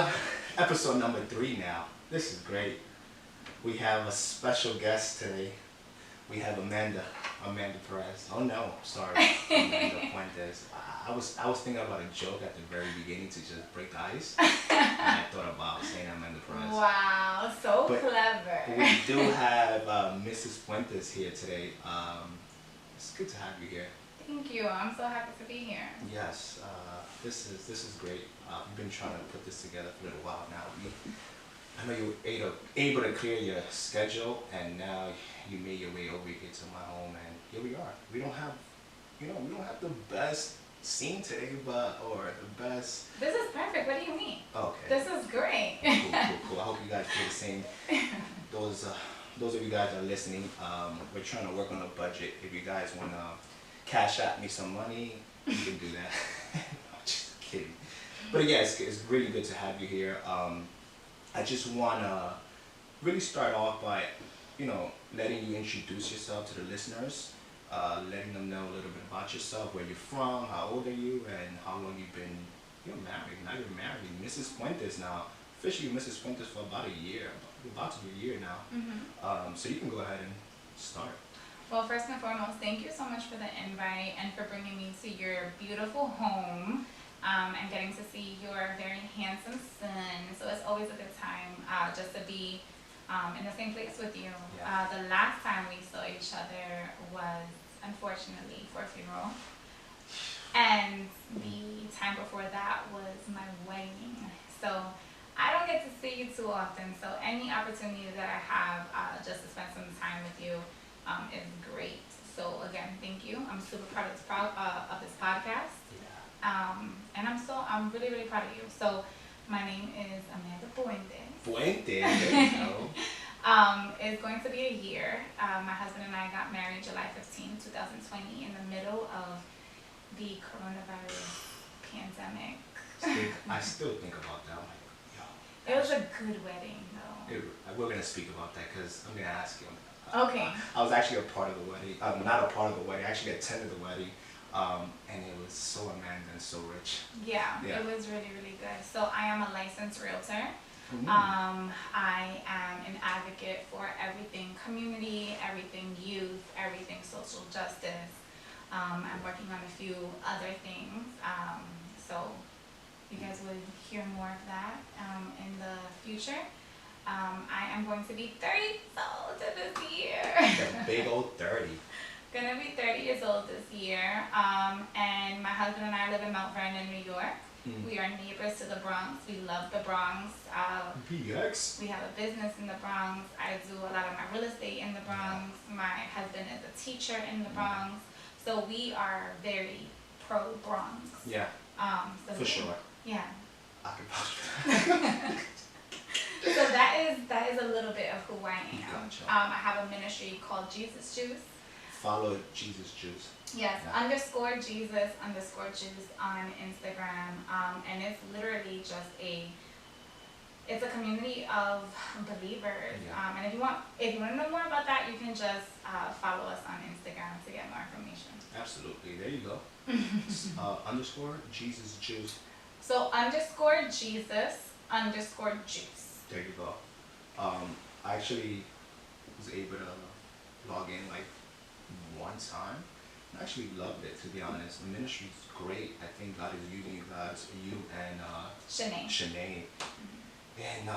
have episode number 3 now. This is great. We have a special guest today. We have Amanda Perez. Oh no, sorry, Amanda Puentes. I was thinking about a joke at the very beginning to just break the ice, and I thought about saying Amanda Perez. Wow, so But clever. we do have Mrs. Puentes here today. It's good to have you here. Thank you. I'm so happy to be here. Yes, this is great. We've been trying to put this together for a little while now. I know you were able to clear your schedule, and now you made your way over here to my home, and here we are. We don't have the best scene today, or the best. This is perfect. What do you mean? Okay. This is great. Cool. I hope you guys feel the same. Those of you guys that are listening, we're trying to work on a budget. If you guys want to cash out me some money, you can do that. I'm just kidding. But yeah, it's really good to have you here. I just want to really start off by, letting you introduce yourself to the listeners, letting them know a little bit about yourself, where you're from, how old are you, and how long you're married. Now you're married, Mrs. Puentes now. Officially Mrs. Puentes for about a year, about to be a year now. Mm-hmm. So you can go ahead and start. Well, first and foremost, thank you so much for the invite and for bringing me to your beautiful home. And getting to see your very handsome son. So it's always a good time just to be in the same place with you. Yeah. The last time we saw each other was, unfortunately, for a funeral. And the time before that was my wedding. So I don't get to see you too often. So any opportunity that I have just to spend some time with you is great. So again, thank you. I'm super proud of this podcast. And I'm really, really proud of you. So my name is Amanda Puentes. Puentes, there you go. It's going to be a year. My husband and I got married July 15, 2020 in the middle of the coronavirus pandemic. I still think about that. I'm like, yo. It was a good wedding though. We're going to speak about that because I'm going to ask you. Okay. I was actually a part of the wedding. Not a part of the wedding. I actually attended the wedding. And it was so Amanda and so rich. Yeah, it was really, really good. So I am a licensed realtor. Mm-hmm. I am an advocate for everything community, everything youth, everything social justice. I'm working on a few other things. So you guys will hear more of that in the future. I am going to be 30 years old this year. That big old 30. Gonna be 30 years old this year, and my husband and I live in Mount Vernon, New York. We are neighbors to the Bronx. We love the Bronx. PX. We have a business in the Bronx. I do a lot of my real estate in the Bronx. My husband is a teacher in the Bronx. So we are very pro-Bronx. Yeah, for sure. Yeah. I can vouch for that. So that is a little bit of who I am. Gotcha. I have a ministry called Jesus Juice. Follow Jesus Juice. Yes, Yeah. _Jesus_Juice on Instagram. And it's literally just it's a community of believers. Yeah. And if you want to know more about that, you can just follow us on Instagram to get more information. Absolutely. There you go. _Jesus Juice. So _Jesus_Juice. There you go. I actually was able to log in like one time. I actually loved it, to be honest. The ministry is great. I think God is using you and Shanae. And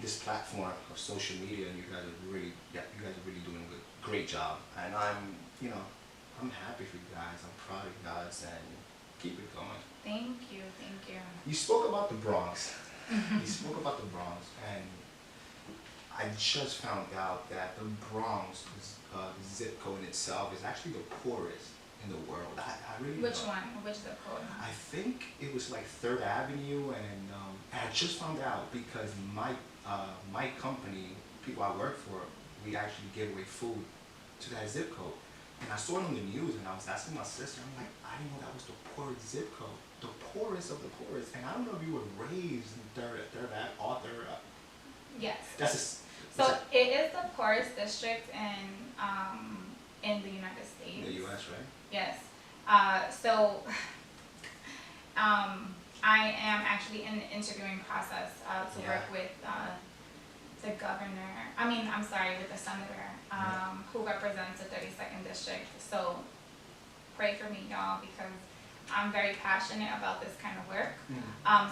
this platform of social media, and you guys are really doing a great job. And I'm happy for you guys. I'm proud of you guys, and keep it going. Thank you. You spoke about the Bronx. And I just found out that the Bronx, the zip code in itself, is actually the poorest in the world. I really Which don't. one? Which zip code? I think it was like 3rd Avenue, and I just found out because my company, people I work for, we actually give away food to that zip code. And I saw it on the news, and I was asking my sister, I'm like, I didn't know that was the poorest zip code, the poorest of the poorest. And I don't know if you were raised in third Yes. So it is the poorest district in the United States. In the U.S., right? Yes. So I am actually in the interviewing process to Yeah. work with the governor. I'm sorry, with the senator who represents the 32nd district. So pray for me, y'all, because I'm very passionate about this kind of work.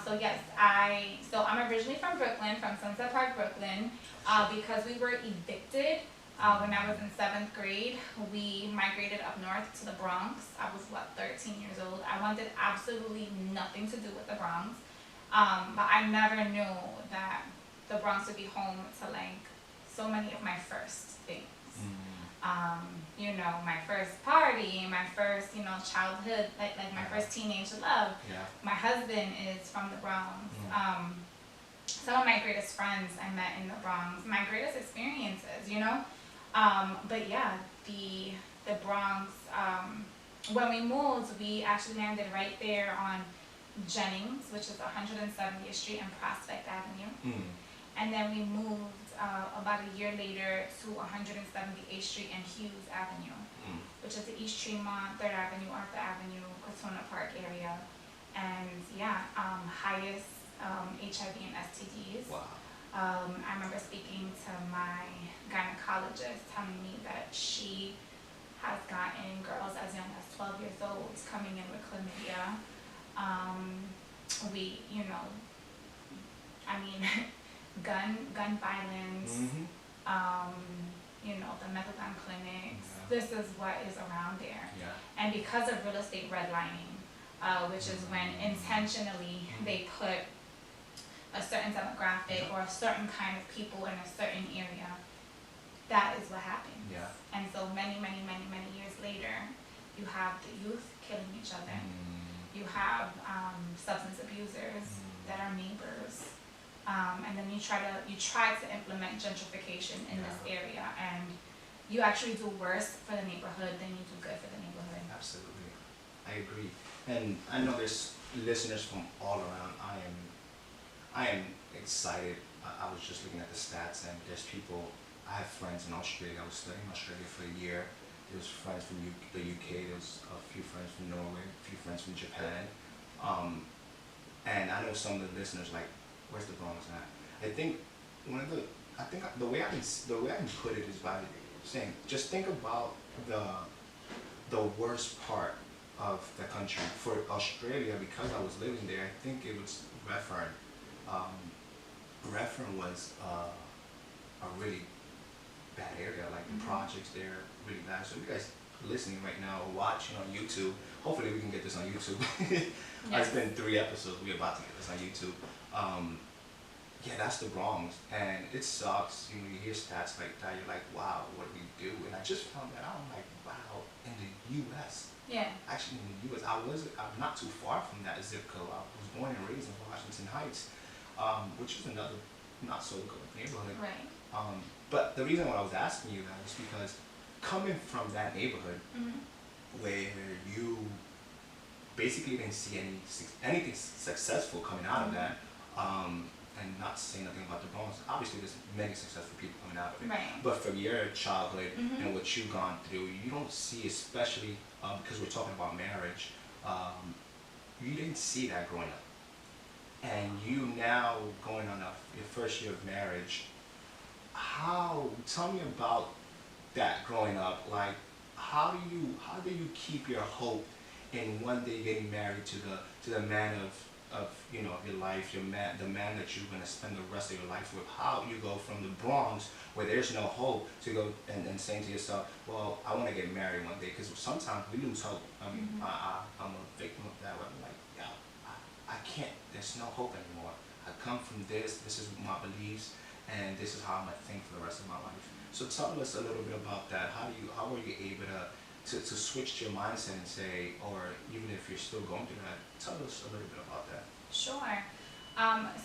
So yes, I'm originally from Brooklyn, from Sunset Park, Brooklyn. Because we were evicted when I was in 7th grade, we migrated up north to the Bronx. I was 13 years old. I wanted absolutely nothing to do with the Bronx, but I never knew that the Bronx would be home to like so many of my first things. My first party, my first, childhood, like my first teenage love. Yeah. My husband is from the Bronx. Some of my greatest friends I met in the Bronx. My greatest experiences, But yeah, the Bronx. When we moved, we actually landed right there on Jennings, which is 170th Street and Prospect Avenue. And then we moved about a year later to 178th Street and Hughes Avenue, which is the East Tremont, 3rd Avenue, Arthur Avenue, Cortona Park area. And yeah, highest HIV and STDs. Wow. I remember speaking to my gynecologist telling me that she has gotten girls as young as 12 years old coming in with chlamydia. Gun violence, the methadone clinics. Yeah. This is what is around there. Yeah. And because of real estate redlining, which is when intentionally they put a certain demographic or a certain kind of people in a certain area, that is what happens. Yeah. And so many years later, you have the youth killing each other. You have substance abusers that are neighbors. And then you try to implement gentrification in this area, and you actually do worse for the neighborhood than you do good for the neighborhood. Absolutely, I agree. And I know there's listeners from all around. I am excited. I was just looking at the stats, and there's people. I have friends in Australia. I was studying in Australia for a year. There's friends from the UK. There's a few friends from Norway. A few friends from Japan. And I know some of the listeners like, where's the Bronx at? I think the way I can put it is by saying, just think about the worst part of the country. For Australia, because I was living there, I think it was Redfern. Redfern was a really bad area, like the projects there really bad. So you guys listening right now or watching on YouTube, hopefully we can get this on YouTube. It's been 3 episodes, we're about to get this on YouTube. Yeah, that's the Bronx, and it sucks. You hear stats like that, you're like, wow, what do we do? And I just found that out. I'm like, wow, in the U.S. Yeah. Actually, in the U.S., I'm not too far from that zip code. I was born and raised in Washington Heights, which is another not so good neighborhood. Right. But the reason why I was asking you that is because coming from that neighborhood where you basically didn't see anything successful coming out of that, and not saying nothing about the Bronx, obviously there's many successful people coming out of it. Right. But from your childhood and what you've gone through, you don't see, especially because we're talking about marriage, you didn't see that growing up. And you now going on your first year of marriage, tell me about that growing up. Like, how do you keep your hope in one day getting married to the man of your life, the man that you're gonna spend the rest of your life with? How you go from the Bronx where there's no hope to go and saying to yourself, well, I want to get married one day, because sometimes we lose hope. I mean, I'm a victim of that. Where I'm like, yo, I can't. There's no hope anymore. I come from this. This is my beliefs, and this is how I'm gonna think for the rest of my life. So tell us a little bit about that. How were you able to switch your mindset and say, or even if you're still going through that, tell us a little bit about that. Sure.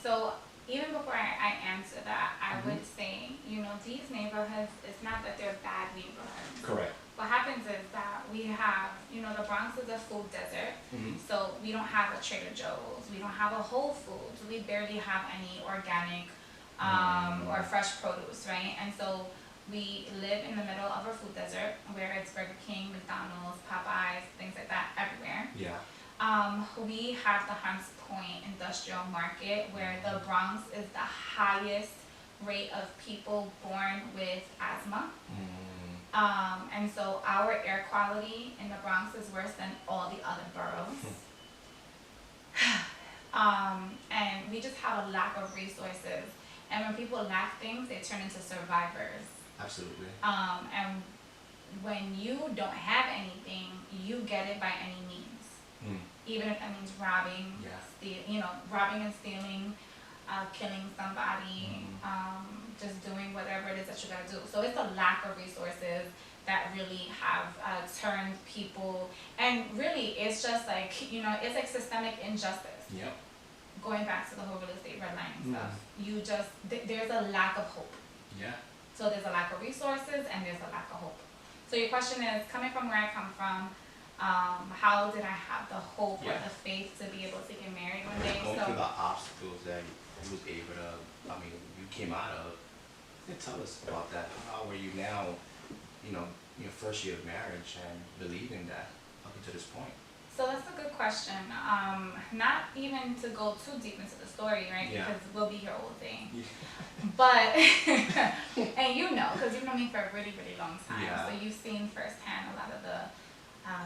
So even before I answer that, I would say, these neighborhoods, it's not that they're bad neighborhoods. Correct. What happens is that we have, the Bronx is a food desert, so we don't have a Trader Joe's, we don't have a Whole Foods, we barely have any organic or fresh produce, right? And so we live in the middle of a food desert where it's Burger King, McDonald's, Popeyes, things like that everywhere. Yeah. We have the Hunts Point Industrial Market, where the Bronx is the highest rate of people born with asthma. And so our air quality in the Bronx is worse than all the other boroughs. And we just have a lack of resources. And when people lack things, they turn into survivors. Absolutely. And when you don't have anything, you get it by any means. Even if that means robbing, robbing and stealing, killing somebody, just doing whatever it is that you gotta do. So it's a lack of resources that really have turned people, and really it's just like, it's like systemic injustice. Yep. Going back to the whole real estate redlining stuff, you just, there's a lack of hope. Yeah. So there's a lack of resources and there's a lack of hope. So your question is, coming from where I come from, how did I have the hope or the faith to be able to get married one day? Going through the obstacles that you was able to, you came out of. Tell us about that. How are you now, your first year of marriage and believing that up until this point? So that's a good question. Not even to go too deep into the story, right? Yeah. Because we'll be here all day. Yeah. But, and because you've known me for a really, really long time. Yeah. So you've seen firsthand a lot of the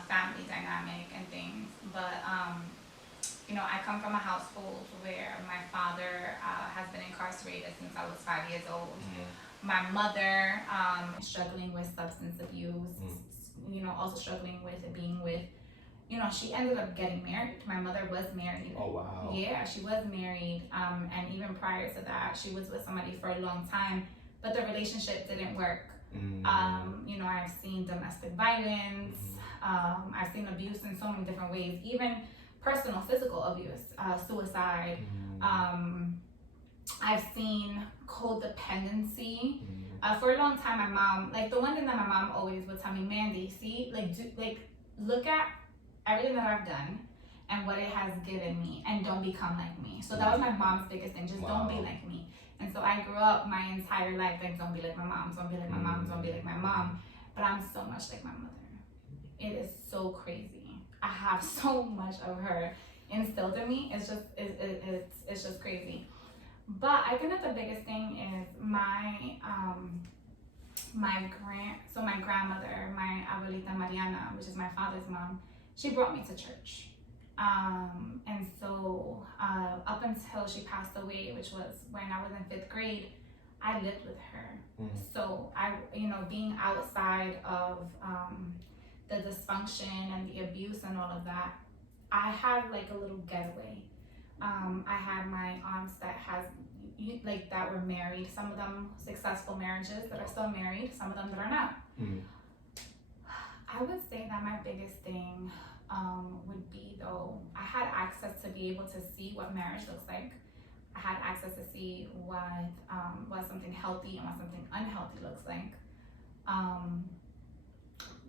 family dynamic and things. But, I come from a household where my father has been incarcerated since I was 5 years old. My mother struggling with substance abuse, also struggling with being with, she ended up getting married. My mother was married. Oh, wow. Yeah, she was married. And even prior to that, she was with somebody for a long time, but the relationship didn't work. I've seen domestic violence. I've seen abuse in so many different ways, even personal, physical abuse, suicide. I've seen codependency. For a long time, my mom, the one thing that my mom always would tell me, Mandy, see, look at everything that I've done and what it has given me, and don't become like me. So that was my mom's biggest thing, just don't be like me. And so I grew up my entire life don't be like my mom, don't be like my mom, don't be like my mom. But I'm so much like my mother. It is so crazy. I have so much of her instilled in me. It's just crazy. But I think that the biggest thing is my grandmother, my abuelita Mariana, which is my father's mom, she brought me to church. And so up until she passed away, which was when I was in 5th grade, I lived with her. So I, being outside of the dysfunction and the abuse and all of that, I had a little getaway. I had my aunts that were married, some of them successful marriages that are still married, some of them that are not. I would say that my biggest thing would be, though, I had access to be able to see what marriage looks like. I had access to see what something healthy and what something unhealthy looks like.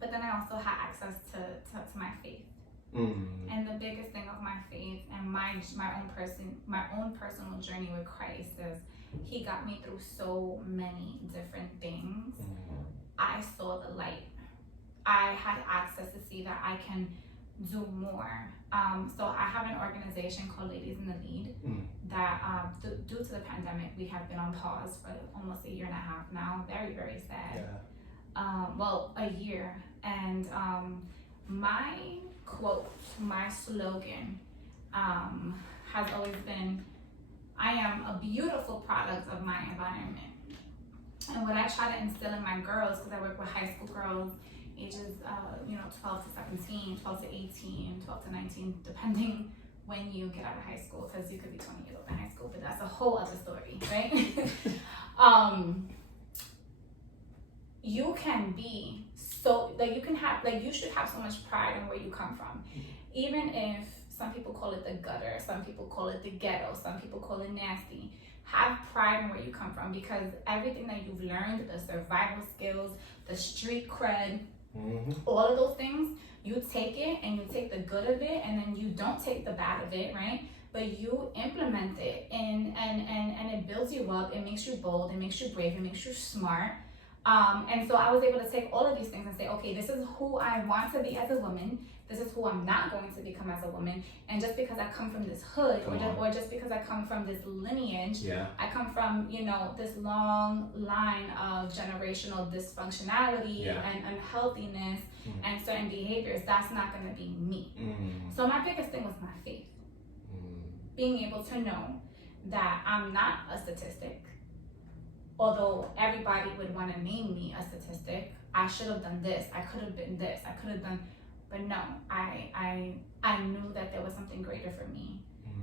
But then I also had access to my faith. And the biggest thing of my faith and my own personal journey with Christ is he got me through so many different things. I saw the light. I had access to see that I can do more. So I have an organization called Ladies in the Lead that due to the pandemic, we have been on pause for almost 1.5 years now. Very, very sad. A year. And my quote, my slogan has always been, I am a beautiful product of my environment. And what I try to instill in my girls, because I work with high school girls, ages 12 to 17, 12 to 18, 12 to 19, depending when you get out of high school, because you could be 20 years old in high school, but that's a whole other story, right? You can be so, you can have, you should have so much pride in where you come from. Even if some people call it the gutter, some people call it the ghetto, some people call it nasty. Have pride in where you come from, because everything that you've learned, the survival skills, the street cred, all of those things, you take it and you take the good of it, and then you don't take the bad of it, right? But you implement it, and it builds you up, it makes you bold, it makes you brave, it makes you smart. And so I was able to take all of these things and say, okay, this is who I want to be as a woman, This is who I'm not going to become as a woman. And just because I come from this hood, or just because I come from this lineage, I come from, you know, this long line of generational dysfunctionality and unhealthiness and certain behaviors, that's not going to be me. So my biggest thing was my faith. Being able to know that I'm not a statistic. Although everybody would want to name me a statistic, I should have done this, I could have been this, I could have done, but no, I knew that there was something greater for me.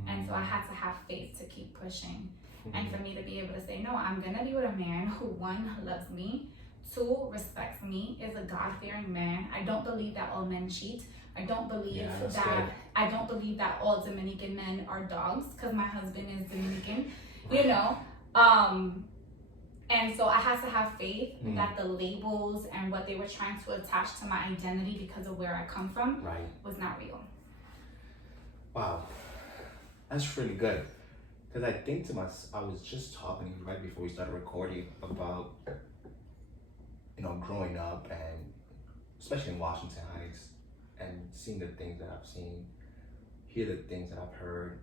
And so I had to have faith to keep pushing. And for me to be able to say, no, I'm gonna be with a man who, one, loves me, two, respects me, is a God-fearing man. I don't believe that all men cheat. I don't believe I don't believe that all Dominican men are dogs, because my husband is Dominican, you know. And so I had to have faith that the labels and what they were trying to attach to my identity because of where I come from was not real. Wow, that's really good. Because I think to myself, I was just talking right before we started recording about, you know, growing up, and especially in Washington Heights, and seeing the things that I've seen, hear the things that I've heard,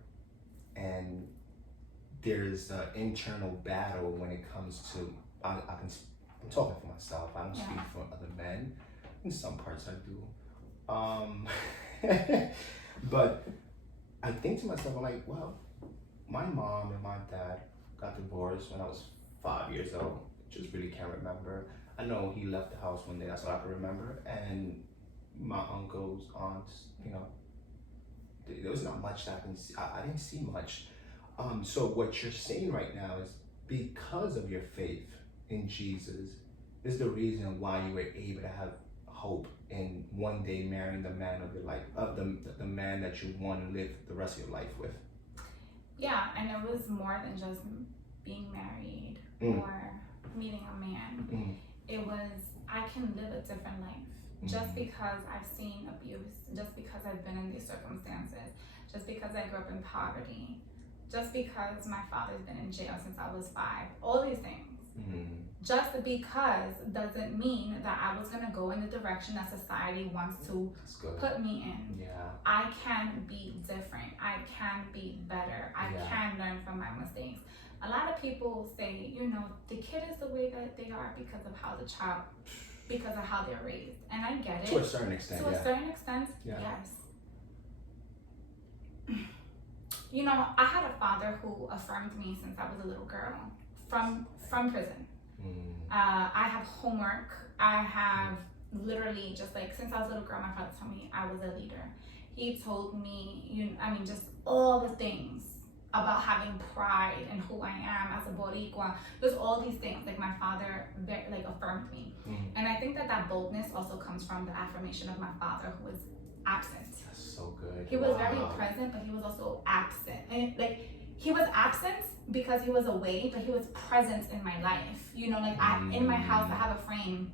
and there's an internal battle when it comes to, I'm talking for myself, I don't speak for other men. In some parts I do. But I think to myself, I'm like, well, my mom and my dad got divorced when I was 5 years old. Just really can't remember. I know he left the house one day, that's all I can remember. And my uncles, aunts, you know, there was not much that I can see. I didn't see much. So what you're saying right now is because of your faith in Jesus is the reason why you were able to have hope in one day marrying the man of your life, of the man that you want to live the rest of your life with. Yeah, and it was more than just being married or meeting a man. It was, I can live a different life. Just because I've seen abuse, just because I've been in these circumstances, just because I grew up in poverty, just because my father's been in jail since I was 5, all these things. Just because doesn't mean that I was gonna go in the direction that society wants to put me in. I can be different, I can be better, I can learn from my mistakes. A lot of people say, you know, the kid is the way that they are because of how the child, because of how they're raised. And I get it. To a certain extent, To a certain extent, yes. You know, I had a father who affirmed me since I was a little girl, from prison. I have homework. I have literally, just like since I was a little girl, my father told me I was a leader. He told me, just all the things about having pride in who I am as a Boricua. There's all these things, like my father affirmed me. And I think that boldness also comes from the affirmation of my father, who was absent. That's so good. He was very present, but he was also absent. And he was absent because he was away, but he was present in my life. You know, in my house, I have a frame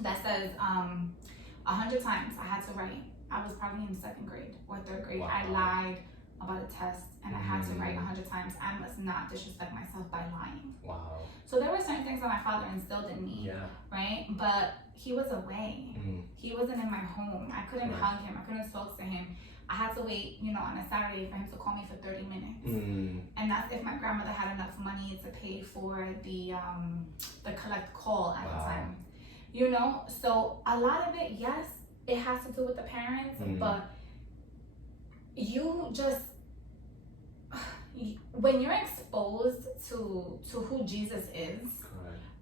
that says 100 times I had to write. I was probably in 2nd grade or 3rd grade. I lied about a test, and I had to write 100 times. I must not disrespect myself by lying. So there were certain things that my father instilled in me, right? But he was away. He wasn't in my home. I couldn't hug him. I couldn't talk to him. I had to wait, on a Saturday for him to call me for 30 minutes. And that's if my grandmother had enough money to pay for the collect call at the time. So a lot of it, yes, it has to do with the parents, but you just, when you're exposed to who Jesus is,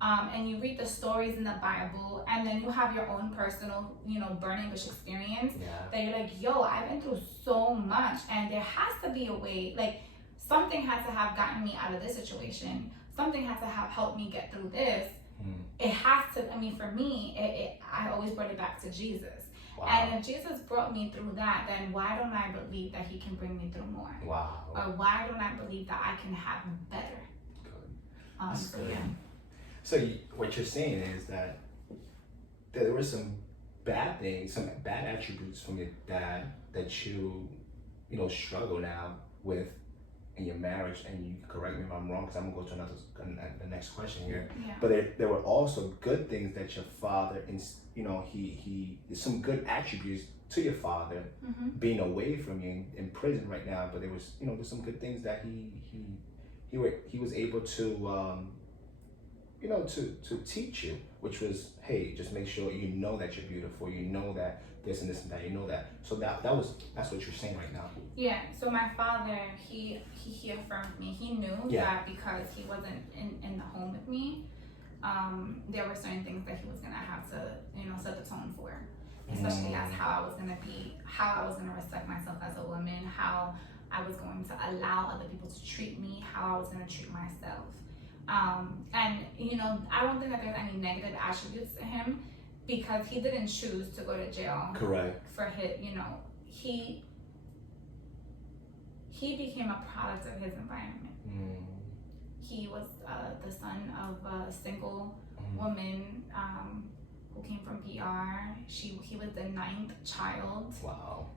and you read the stories in the Bible, and then you have your own personal, burning bush experience, that you're like, yo, I've been through so much, and there has to be a way, something has to have gotten me out of this situation, something has to have helped me get through this. It has to, for me, I always brought it back to Jesus. And if Jesus brought me through that, then why don't I believe that he can bring me through more? Or why don't I believe that I can have better? That's good. So what you're saying is that there were some bad things, some bad attributes from your dad that you struggle now with in your marriage, and you correct me if I'm wrong, because I'm gonna go to the next question here. But there were also good things that your father, he some good attributes to your father, Mm-hmm. being away from you in prison right now, but there was, there's some good things that he was able to, to teach you, which was, hey, just make sure you know that you're beautiful, you know that this and this and that, you know that. So that's what you're saying right now. Yeah. So my father, he affirmed me. He knew that because he wasn't in the home with me, there were certain things that he was gonna have to, set the tone for. Especially as how I was gonna respect myself as a woman, how I was going to allow other people to treat me, how I was gonna treat myself. And I don't think that there's any negative attributes to him because he didn't choose to go to jail. Correct. For his, he became a product of his environment. He was the son of a single woman who came from PR. He was the 9th child. Wow.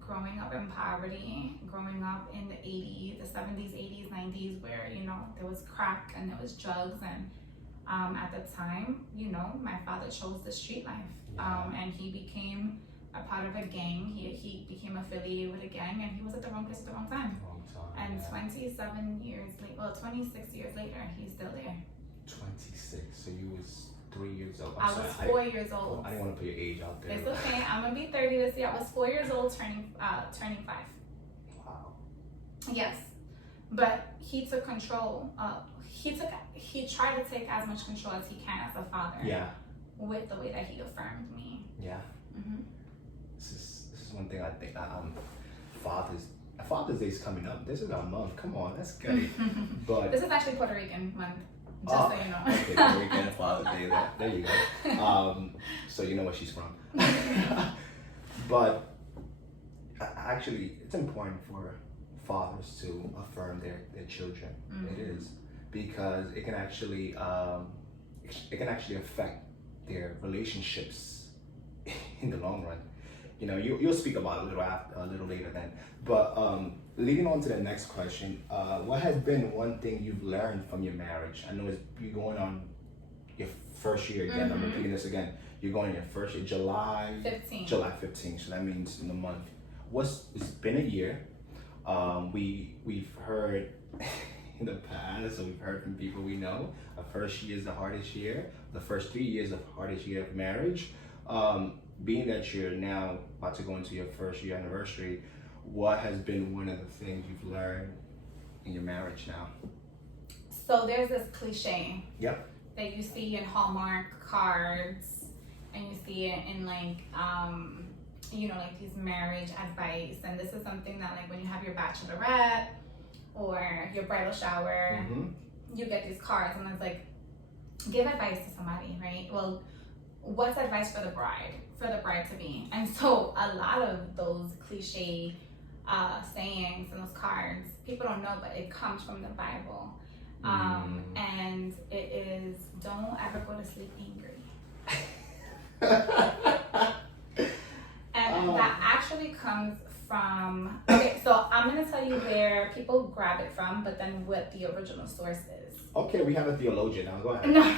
Growing up in poverty, growing up in the 80s, the 70s, 80s, 90s, where there was crack and there was drugs, and at the time, my father chose the street life, and he became a part of a gang. He became affiliated with a gang, and he was at the wrong place at the wrong time. And 26 years later, he's still there. 26. So you was 3 years old. I was 4 years old. I didn't want to put your age out there. It's okay. I'm gonna be 30 this year. I was 4 years old, turning 5. Wow. Yes, but he took control. He tried to take as much control as he can as a father. Yeah. With the way that he affirmed me. Yeah. Mm-hmm. This is one thing I think. Father's Day is coming up. This is our month. Come on, that's good. But this is actually Puerto Rican month. Just so you know. Okay, Puerto Rican Father's Day. There you go. So you know where she's from. But actually, it's important for fathers to affirm their children. It is, because it can actually affect their relationships in the long run. You'll speak about it a little later then. But leading on to the next question, what has been one thing you've learned from your marriage? I know you're going on your first year again. I'm repeating this again. You're going on your first year, July 15. July 15. So that means in a month. It's been a year. We've heard in the past, so we've heard from people we know, the first year is the hardest year. The first 3 years of hardest year of marriage. Being that you're now about to go into your first year anniversary, what has been one of the things you've learned in your marriage now? So there's this cliche that you see in Hallmark cards, and you see it in like these marriage advice, and this is something that like when you have your bachelorette or your bridal shower, you get these cards, and it's like, give advice to somebody, right? Well, what's advice for the bride to be? And so a lot of those cliche sayings and those cards, people don't know, but it comes from the Bible. And it is, don't ever go to sleep angry. And that actually comes from, okay, so I'm going to tell you where people grab it from, but then what the original source is. Okay, we have a theologian now. Go ahead. No.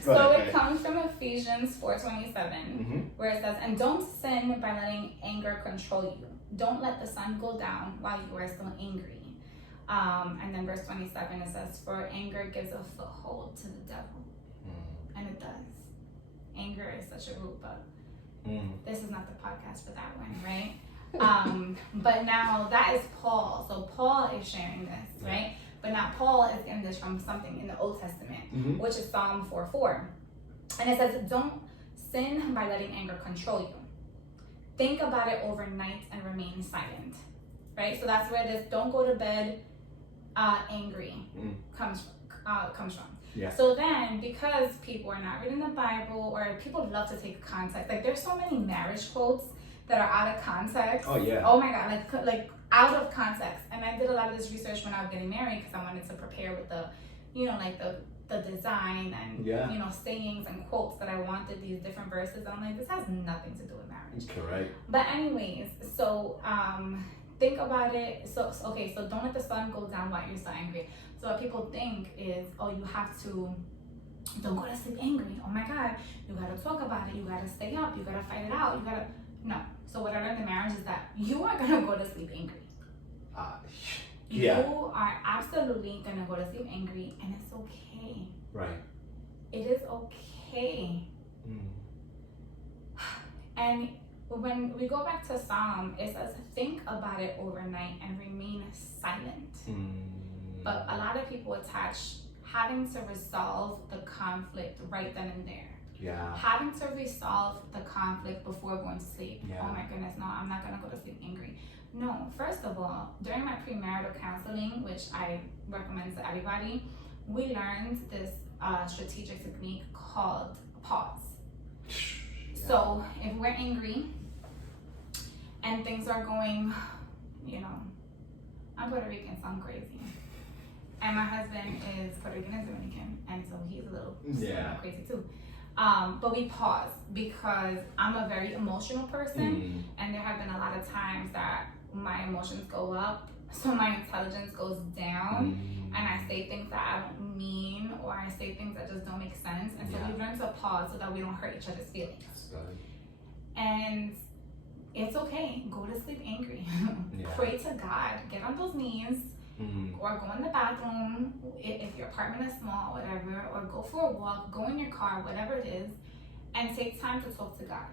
So it comes from Ephesians 4:27, where it says, and don't sin by letting anger control you. Don't let the sun go down while you are still angry. And then verse 27, it says, for anger gives a foothold to the devil. And it does. Anger is such a root, but this is not the podcast for that one, right? But now that is Paul. So Paul is sharing this, right? But now Paul is getting this from something in the Old Testament, which is Psalm 4:4. And it says, don't sin by letting anger control you. Think about it overnight and remain silent, right? So that's where this don't go to bed angry comes from. Yeah. So then, because people are not reading the Bible, or people love to take context, like there's so many marriage quotes that are out of context. Oh yeah. Oh my God, like out of context. And I did a lot of this research when I was getting married because I wanted to prepare with the, the design and sayings and quotes that I wanted, these different verses. And I'm like, this has nothing to do with marriage. Correct. But anyways, so think about it. So don't let the sun go down while you're so angry. So what people think is, oh, you have to don't go to sleep angry. Oh my God, you gotta talk about it. You gotta stay up. You gotta fight it out. You gotta, no. So what I learned in marriage is that you are gonna go to sleep angry. Yeah. You are absolutely gonna go to sleep angry, and it's okay. Right. It is okay. And when we go back to Psalm, it says, think about it overnight and remain silent. But a lot of people attach having to resolve the conflict right then and there. Yeah. Having to resolve the conflict before going to sleep. Yeah. Oh my goodness, no, I'm not gonna go to sleep angry. No, first of all, during my premarital counseling, which I recommend to everybody, we learned this strategic technique called pause. Yeah. So if we're angry and things are going, I'm Puerto Rican, so I'm crazy. And my husband is Puerto Rican and Dominican, and so he's a little crazy too. But we pause because I'm a very emotional person, and there have been a lot of times that my emotions go up, so my intelligence goes down, and I say things that I don't mean, or I say things that just don't make sense. And so we've learned to pause so that we don't hurt each other's feelings. That's good. And it's okay. Go to sleep angry. Pray to God. Get on those knees. Or go in the bathroom if your apartment is small, whatever, or go for a walk, go in your car, whatever it is, and take time to talk to God.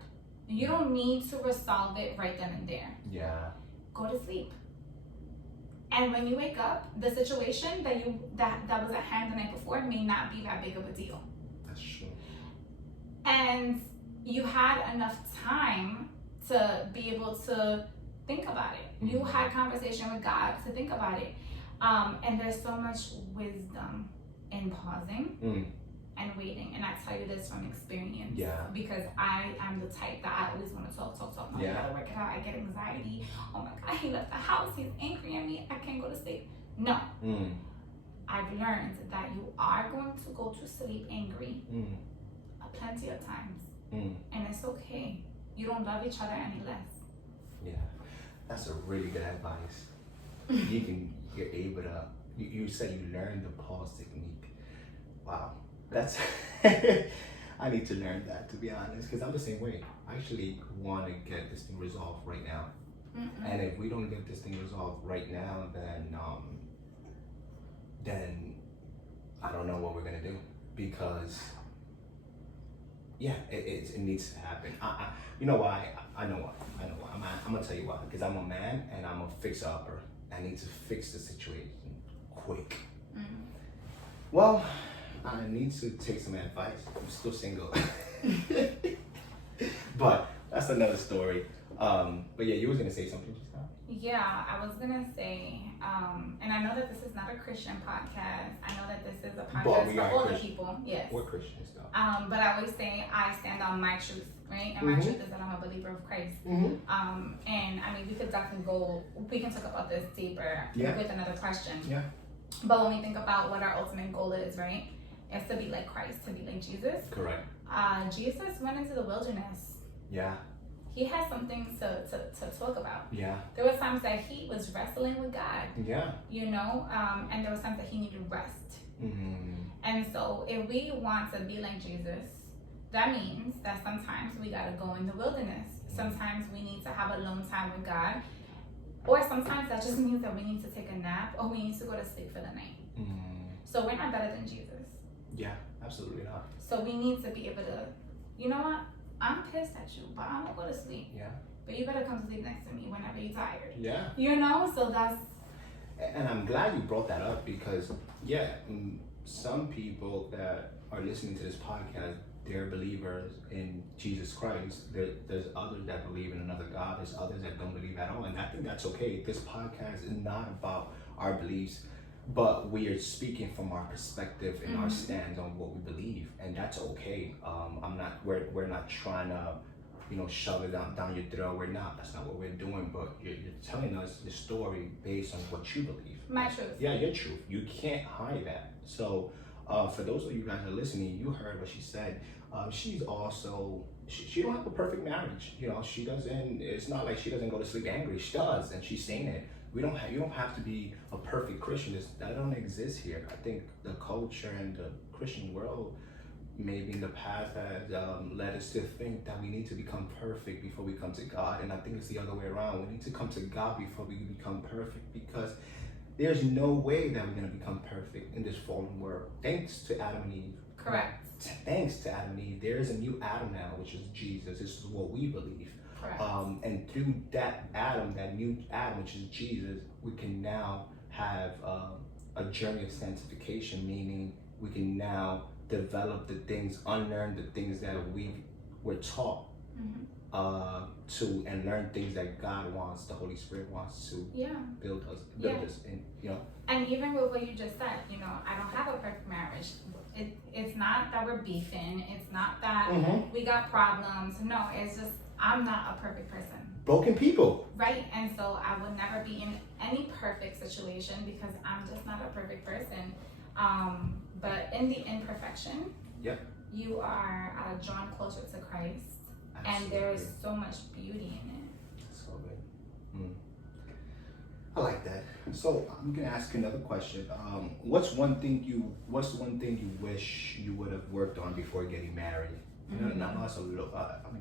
You don't need to resolve it right then and there. Yeah. Go to sleep. And when you wake up, the situation that was at hand the night before may not be that big of a deal. That's true. And you had enough time to be able to think about it. You had conversation with God to think about it. And there's so much wisdom in pausing and waiting. And I tell you this from experience. Yeah. Because I am the type that I always want to talk. No, I gotta work it out. I get anxiety. Oh my God, he left the house. He's angry at me. I can't go to sleep. No. I've learned that you are going to go to sleep angry plenty of times. And it's okay. You don't love each other any less. Yeah. That's a really good advice. You're able to, you said you learned the pause technique. Wow. That's, I need to learn that, to be honest, because I'm the same way. I actually want to get this thing resolved right now. And if we don't get this thing resolved right now, then I don't know what we're going to do, because it needs to happen. You know why? I know why. I'm going to tell you why. Because I'm a man and I'm a fixer-upper. I need to fix the situation quick. Well, I need to take some advice. I'm still single. But that's another story. But yeah, you were going to say something just now? Yeah, I was going to say, and I know that this is not a Christian podcast. I know that this is a podcast for older people. Yes. We're Christians though. But I always say I stand on my truth, right? And my truth is that I'm a believer of Christ. And I mean, we can talk about this deeper with another question. Yeah. But when we think about what our ultimate goal is, right? It's to be like Christ, to be like Jesus. Correct. Jesus went into the wilderness. Yeah. He had something to talk about. Yeah. There were times that he was wrestling with God. Yeah. And there was times that he needed rest. And so if we want to be like Jesus, that means that sometimes we gotta go in the wilderness. Sometimes we need to have alone time with God. Or sometimes that just means that we need to take a nap or we need to go to sleep for the night. So we're not better than Jesus. Yeah, absolutely not. So we need to be able to, you know what? I'm pissed at you, but I'm gonna go to sleep. Yeah. But you better come to sleep next to me whenever you're tired. Yeah. So that's... And I'm glad you brought that up because, some people that are listening to this podcast, they're believers in Jesus Christ. There's others that believe in another God. There's others that don't believe at all. And I think that's okay. This podcast is not about our beliefs, but we are speaking from our perspective and our stance on what we believe. And that's okay. We're not trying to, shove it down your throat. We're not. That's not what we're doing. But you're telling us the story based on what you believe. My truth. Yeah, your truth. You can't hide that. So for those of you guys that are listening, you heard what she said. She's also, she don't have a perfect marriage. She doesn't, it's not like she doesn't go to sleep angry. She does, and she's saying it. You don't have to be a perfect Christian. That don't exist here. I think the culture and the Christian world, maybe in the past that led us to think that we need to become perfect before we come to God. And I think it's the other way around. We need to come to God before we become perfect, because there's no way that we're going to become perfect in this fallen world. Thanks to Adam and Eve. Correct. Thanks to Adam and Eve, there is a new Adam now, which is Jesus. This is what we believe. Correct. And through that Adam, that new Adam, which is Jesus, we can now have a journey of sanctification, meaning we can now develop the things, unlearn the things that we were taught to, and learn things that God wants, the Holy Spirit wants to build us in, you know. And even with what you just said, you know, I don't have a perfect marriage. It's not that we're beefing. It's not that we got problems. No, it's just I'm not a perfect person. Broken people. Right, and so I would never be in any perfect situation because I'm just not a perfect person. But in the imperfection, you are drawn closer to Christ. Absolutely. And there is so much beauty in it. So good. I like that. So I'm gonna ask you another question. What's one thing you wish you would have worked on before getting married? You know, and I know that's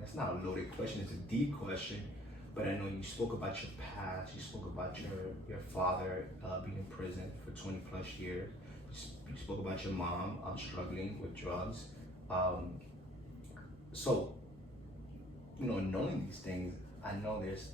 that's not a loaded question. It's a deep question. But I know you spoke about your past. You spoke about your father being in prison for 20 plus years. You spoke about your mom struggling with drugs. So, you know, knowing these things, I know there's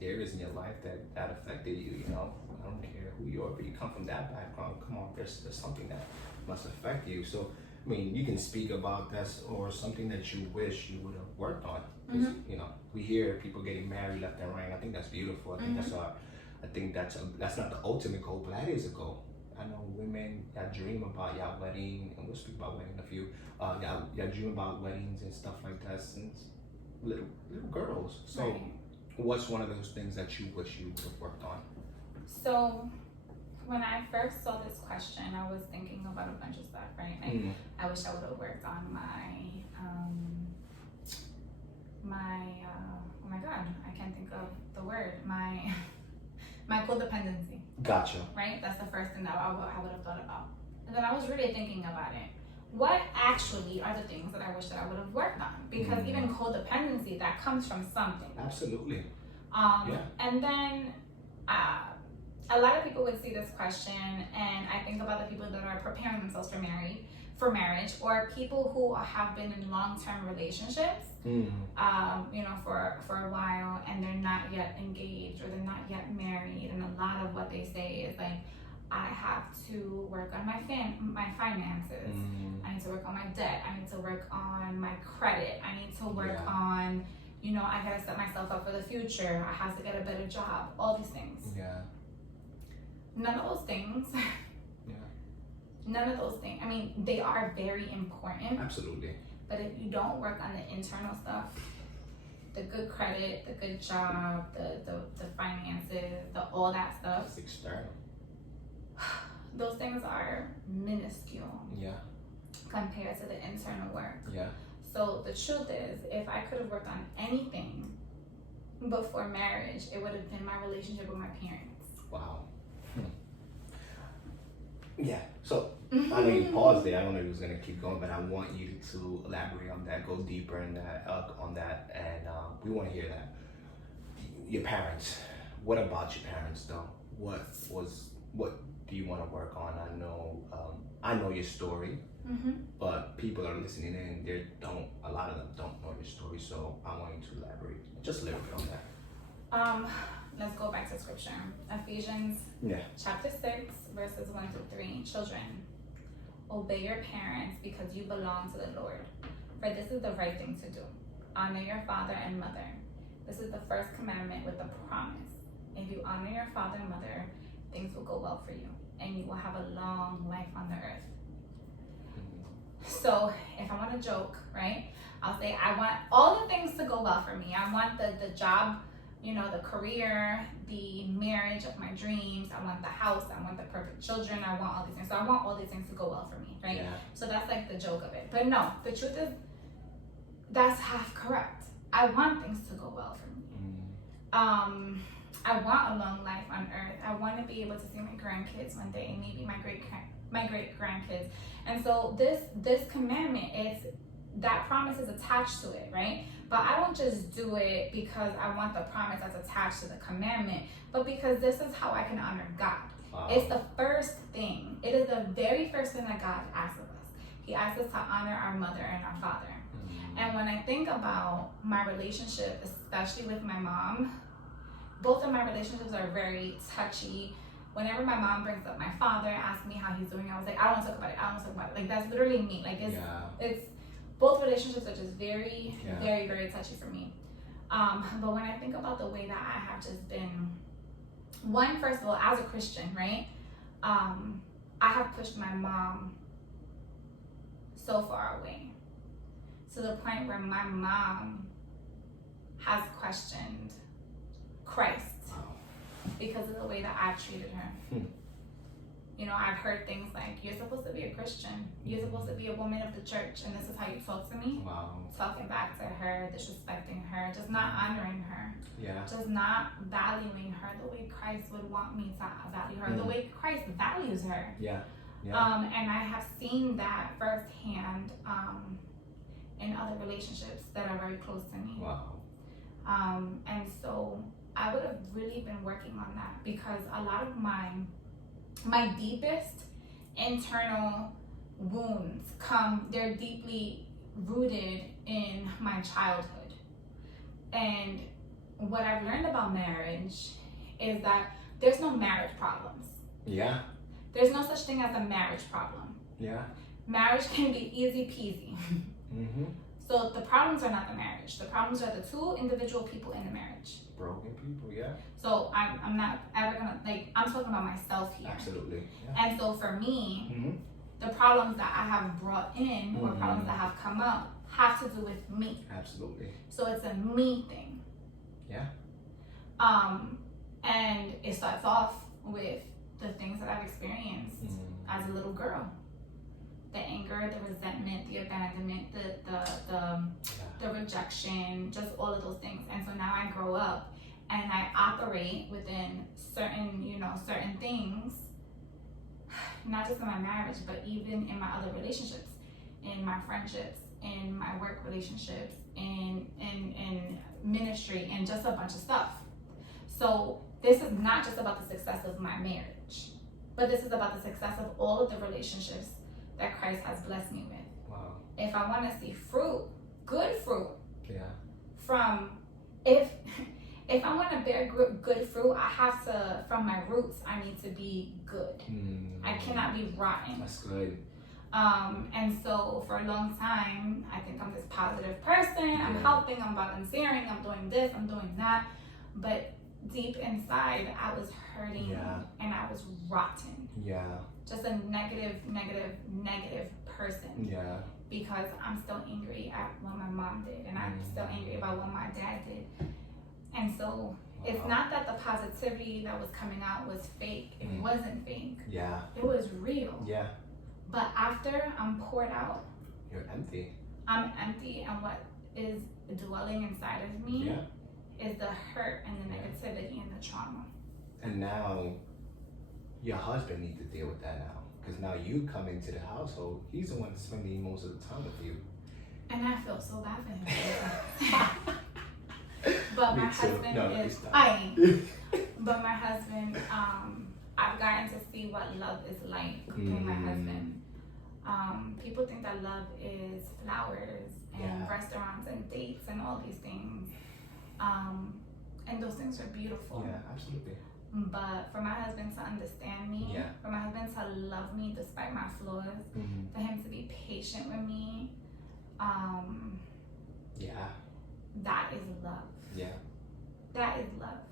areas in your life that affected you. You know, I don't care who you are, but you come from that background. Come on, there's something that must affect you. So, I mean, you can speak about this or something that you wish you would have worked on. Because you know, we hear people getting married left and right. I think that's beautiful. I think that's not the ultimate goal, but that is a goal. I know women that dream about your wedding, and we'll speak about wedding in a few. Y'all dream about weddings and stuff like that since little girls. So, what's one of those things that you wish you would have worked on? So, when I first saw this question, I was thinking about a bunch of stuff, right? Like, I wish I would have worked on oh my God, I can't think of the word. My codependency. Gotcha. Right? That's the first thing that I would have thought about. And then I was really thinking about it. What actually are the things that I wish that I would have worked on? Because even codependency, that comes from something. Absolutely. And then a lot of people would see this question, and I think about the people that are preparing themselves for marriage, or people who have been in long-term relationships, you know, for a while, and they're not yet engaged or they're not yet married. And a lot of what they say is like, I have to work on my finances. I need to work on my debt. I need to work on my credit. I need to work on, you know, I gotta set myself up for the future. I have to get a better job. All these things. None of those things. None of those things. I mean, they are very important. Absolutely. But if you don't work on the internal stuff, the good credit, the good job, the finances, all that stuff. It's external. Those things are minuscule. Compared to the internal work. So the truth is, if I could have worked on anything before marriage, it would have been my relationship with my parents. Wow. So I know you paused there. I don't know if you was gonna keep going, but I want you to elaborate on that, go deeper in that, on that, and we want to hear that. Your parents. What about your parents, though? What do you want to work on? I know your story, but people are listening in. A lot of them don't know your story, so I want you to elaborate just a little bit on that. Let's go back to scripture. Ephesians chapter 6, verses 1 to 3. Children, obey your parents because you belong to the Lord. For this is the right thing to do. Honor your father and mother. This is the first commandment with a promise. If you honor your father and mother, things will go well for you, and you will have a long life on the earth. So if I want to joke, right, I'll say I want all the things to go well for me. I want the job, you know, the career, the marriage of my dreams. I want the house. I want the perfect children. I want all these things. So I want all these things to go well for me, right? So that's like the joke of it. But no, the truth is, that's half correct. I want things to go well for me. I want a long life on earth. I want to be able to see my grandkids one day, maybe my great grandkids. And so this commandment, it's that promise is attached to it, right? But I don't just do it because I want the promise that's attached to the commandment, but because this is how I can honor God. Wow. It's the first thing. It is the very first thing that God asks of us. He asks us to honor our mother and our father. Mm-hmm. And when I think about my relationship, especially with my mom, both of my relationships are very touchy. Whenever my mom brings up my father, asks me how he's doing, I was like, I don't want to talk about it. I don't want to talk about it. Like, that's literally me. Like, it's both relationships are just very, very, very touchy for me. But when I think about the way that I have just been, one, first of all, as a Christian, right? I have pushed my mom so far away, to the point where my mom has questioned Christ because of the way that I've treated her. You know, I've heard things like, you're supposed to be a Christian. You're supposed to be a woman of the church, and this is how you talk to me? Wow. Talking back to her, disrespecting her, just not honoring her. Yeah. Just not valuing her the way Christ would want me to value her, the way Christ values her. Yeah. And I have seen that firsthand in other relationships that are very close to me. Wow. And so I would have really been working on that, because a lot of my deepest internal wounds they're deeply rooted in my childhood. And what I've learned about marriage is that there's no marriage problems. Yeah. There's no such thing as a marriage problem. Yeah. Marriage can be easy peasy. Mm-hmm. So the problems are not the marriage. The problems are the two individual people in the marriage. Broken people, yeah. So I'm not ever gonna, like, I'm talking about myself here. Absolutely. Yeah. And so for me, the problems that I have brought in or problems that have come up have to do with me. Absolutely. So it's a me thing. Yeah. And it starts off with the things that I've experienced as a little girl. The anger, the resentment, the abandonment, the rejection, just all of those things. And so now I grow up and I operate within certain things, not just in my marriage, but even in my other relationships, in my friendships, in my work relationships, in ministry, and just a bunch of stuff. So this is not just about the success of my marriage, but this is about the success of all of the relationships that Christ has blessed me with. Wow. If I want to see fruit, good fruit, if I want to bear good fruit, I have to, from my roots, I need to be good. I cannot be rotten. That's good. And so for a long time, I think I'm this positive person. I'm helping, I'm volunteering, I'm doing this, I'm doing that. But deep inside, I was hurting and I was rotten. Yeah. Just a negative person. Yeah. Because I'm still angry at what my mom did, and I'm still angry about what my dad did. And so it's not that the positivity that was coming out was fake. It wasn't fake. Yeah. It was real. Yeah. But after I'm poured out, you're empty. I'm empty, and what is dwelling inside of me is the hurt and the negativity and the trauma. And now your husband needs to deal with that now, because now you come into the household. He's the one spending most of the time with you. And I feel so bad for him. But my husband is fine. But my husband, I've gotten to see what love is like with my husband. People think that love is flowers and restaurants and dates and all these things. And those things are beautiful. Yeah, absolutely. But for my husband to understand me, for my husband to love me despite my flaws, for him to be patient with me, that is love. Yeah. That is love.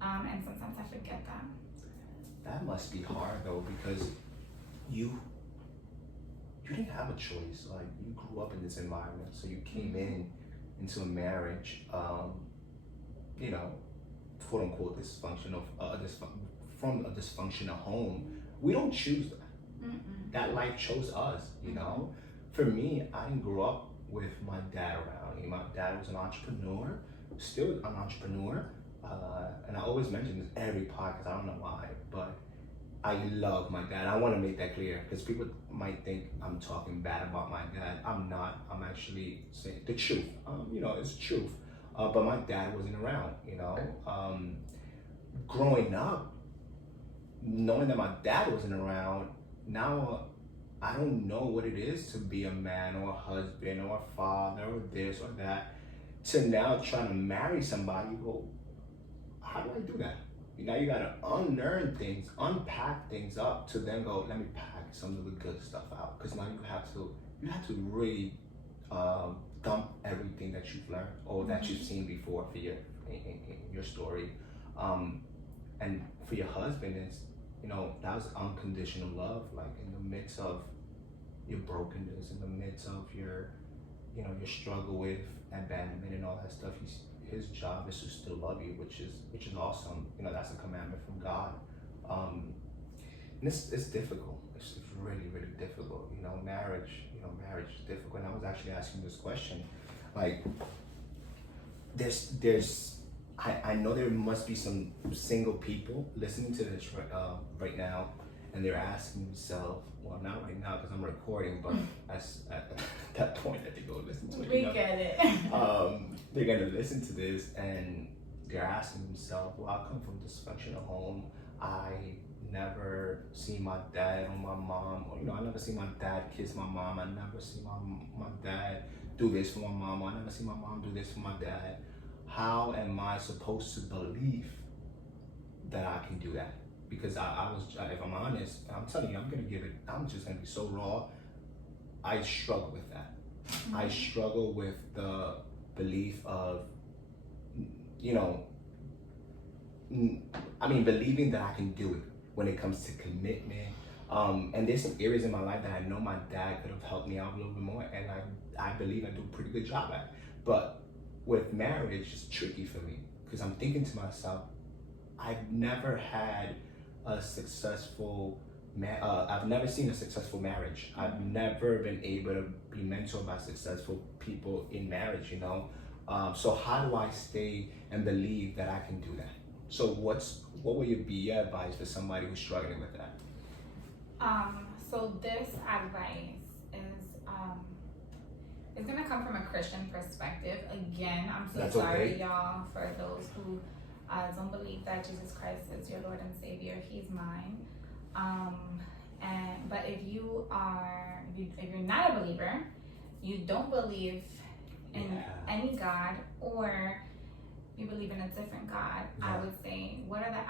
And sometimes I forget that. That must be hard though, because you didn't have a choice. Like, you grew up in this environment, so you came into a marriage, quote unquote dysfunctional, from a dysfunctional home. We don't choose that. That life chose us, you know. For me, I didn't grow up with my dad around. My dad was an entrepreneur, still an entrepreneur. and I always mention this every podcast. I don't know why, but I love my dad. I want to make that clear because people might think I'm talking bad about my dad. I'm not. I'm actually saying the truth. It's truth. But my dad wasn't around. Growing up, knowing that my dad wasn't around, now I don't know what it is to be a man or a husband or a father or this or that. To now trying to marry somebody, well, how do I do that? Now you gotta unlearn things, unpack things up to then go, let me pack some of the good stuff out. Because now you have to really dump everything that you've learned or that you've seen before for in your story. And for your husband, that was unconditional love, like in the midst of your brokenness, in the midst of your struggle with abandonment and all that stuff. His job is to still love you, which is awesome. That's a commandment from God. And it's difficult. It's really, really difficult. Marriage is difficult. And I was actually asking this question, like, I know there must be some single people listening to this right now, and they're asking themselves, well, not right now because I'm recording, but at that point that they go listen to it. We get it. They're gonna listen to this and they're asking themselves, well, I come from a dysfunctional home. I never see my dad or my mom, or I never see my dad kiss my mom. I never see my dad do this for my mom. Or I never see my mom do this for my dad. How am I supposed to believe that I can do that? Because I was, if I'm honest, I'm telling you, I'm just gonna be so raw. I struggle with that. Mm-hmm. I struggle with the belief of, believing that I can do it when it comes to commitment. And there's some areas in my life that I know my dad could have helped me out a little bit more, and I believe I do a pretty good job at. But with marriage, it's tricky for me because I'm thinking to myself, I've never had a successful I've never seen a successful marriage. I've never been able to be mentored by successful people in marriage, So how do I stay and believe that I can do that? So what would be your advice for somebody who's struggling with that? So this advice is gonna come from a Christian perspective. Again, I'm so sorry, okay, y'all, for those who don't believe that Jesus Christ is your Lord and Savior. He's mine. But if you're not a believer, you don't believe in any God, or you believe in a different God, I would say, what are the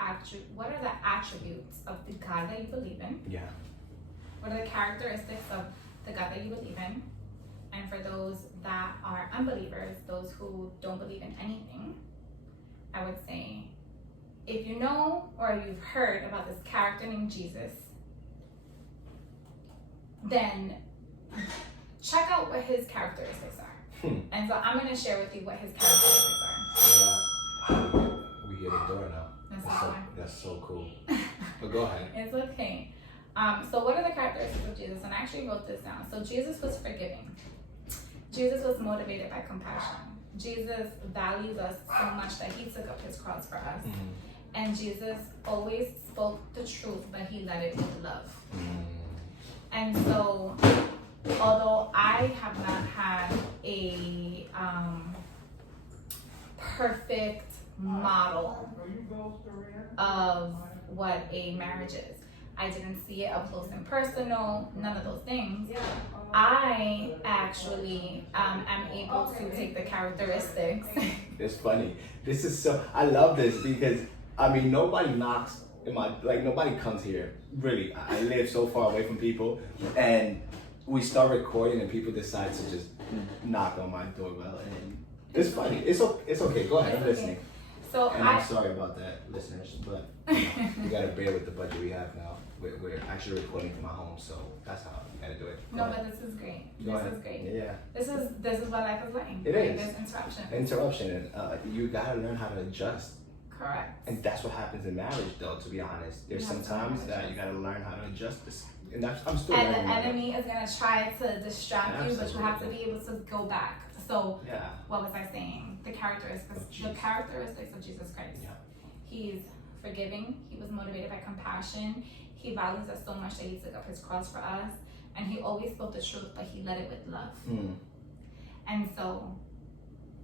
attributes of the God that you believe in? Yeah. What are the characteristics of the God that you believe in? And for those that are unbelievers, those who don't believe in anything, I would say, if you know or you've heard about this character named Jesus, then check out what his characteristics are. And so I'm going to share with you what his characteristics are. Yeah. We hear the door now. That's so cool. But go ahead. It's okay. So what are the characteristics of Jesus? And I actually wrote this down. So Jesus was forgiving. Jesus was motivated by compassion. Jesus values us so much that he took up his cross for us. Mm-hmm. And Jesus always spoke the truth, but he led it with love. Mm-hmm. And so, although I have not had a perfect model of what a marriage is, I didn't see it up close and personal, none of those things. I actually am able to take the characteristics. It's funny. This is so, I love this because, nobody knocks nobody comes here. Really, I live so far away from people, and we start recording and people decide to just knock on my doorbell, and it's funny. It's okay. Go ahead, I'm listening. So I'm sorry about that, listeners, but you gotta bear with the budget we have now. We're actually recording from my home, so that's how you gotta do it. No, but this is great. This is great. Yeah. This is what life is like. It is. There's interruption. And you gotta learn how to adjust. Correct. And that's what happens in marriage, though. To be honest, there's sometimes that you gotta learn how to adjust this, and I'm still. And the enemy is gonna try to distract you, but you have to be able to go back. So, what was I saying? The characteristics of Jesus Christ. Yeah. He's forgiving. He was motivated by compassion. He values us so much that he took up his cross for us, and he always spoke the truth, but he led it with love. And so,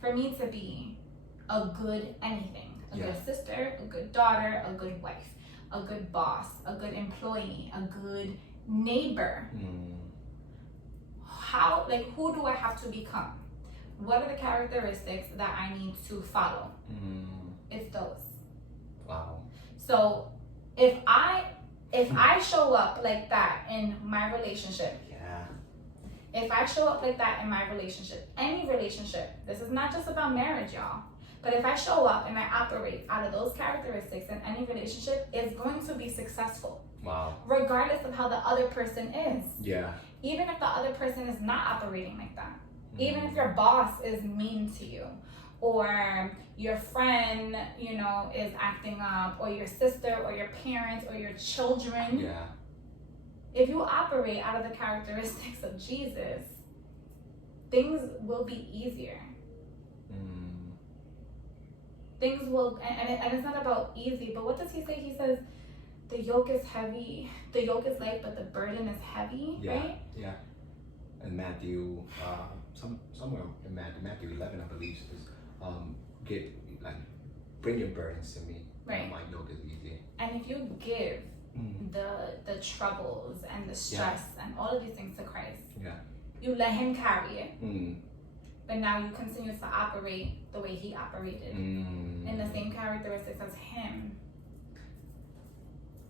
for me to be a good anything. A good sister, a good daughter, a good wife, a good boss, a good employee, a good neighbor. Who do I have to become? What are the characteristics that I need to follow? It's those. Wow. So if I show up like that in my relationship, if I show up like that in my relationship, any relationship, this is not just about marriage, y'all. But if I show up and I operate out of those characteristics in any relationship, it's going to be successful. Wow. Regardless of how the other person is. Yeah. Even if the other person is not operating like that. Even if your boss is mean to you. Or your friend, is acting up. Or your sister or your parents or your children. Yeah. If you operate out of the characteristics of Jesus, things will be easier. Things will, and it's not about easy, but what does he say? He says, the yoke is heavy, the yoke is light, but the burden is heavy, right? Yeah. And Matthew, somewhere in Matthew 11, I believe, says, bring your burdens to me. Right. My yoke is easy. And if you give the troubles and the stress and all of these things to Christ, you let him carry it. But now you continue to operate the way he operated, in the same characteristics as him.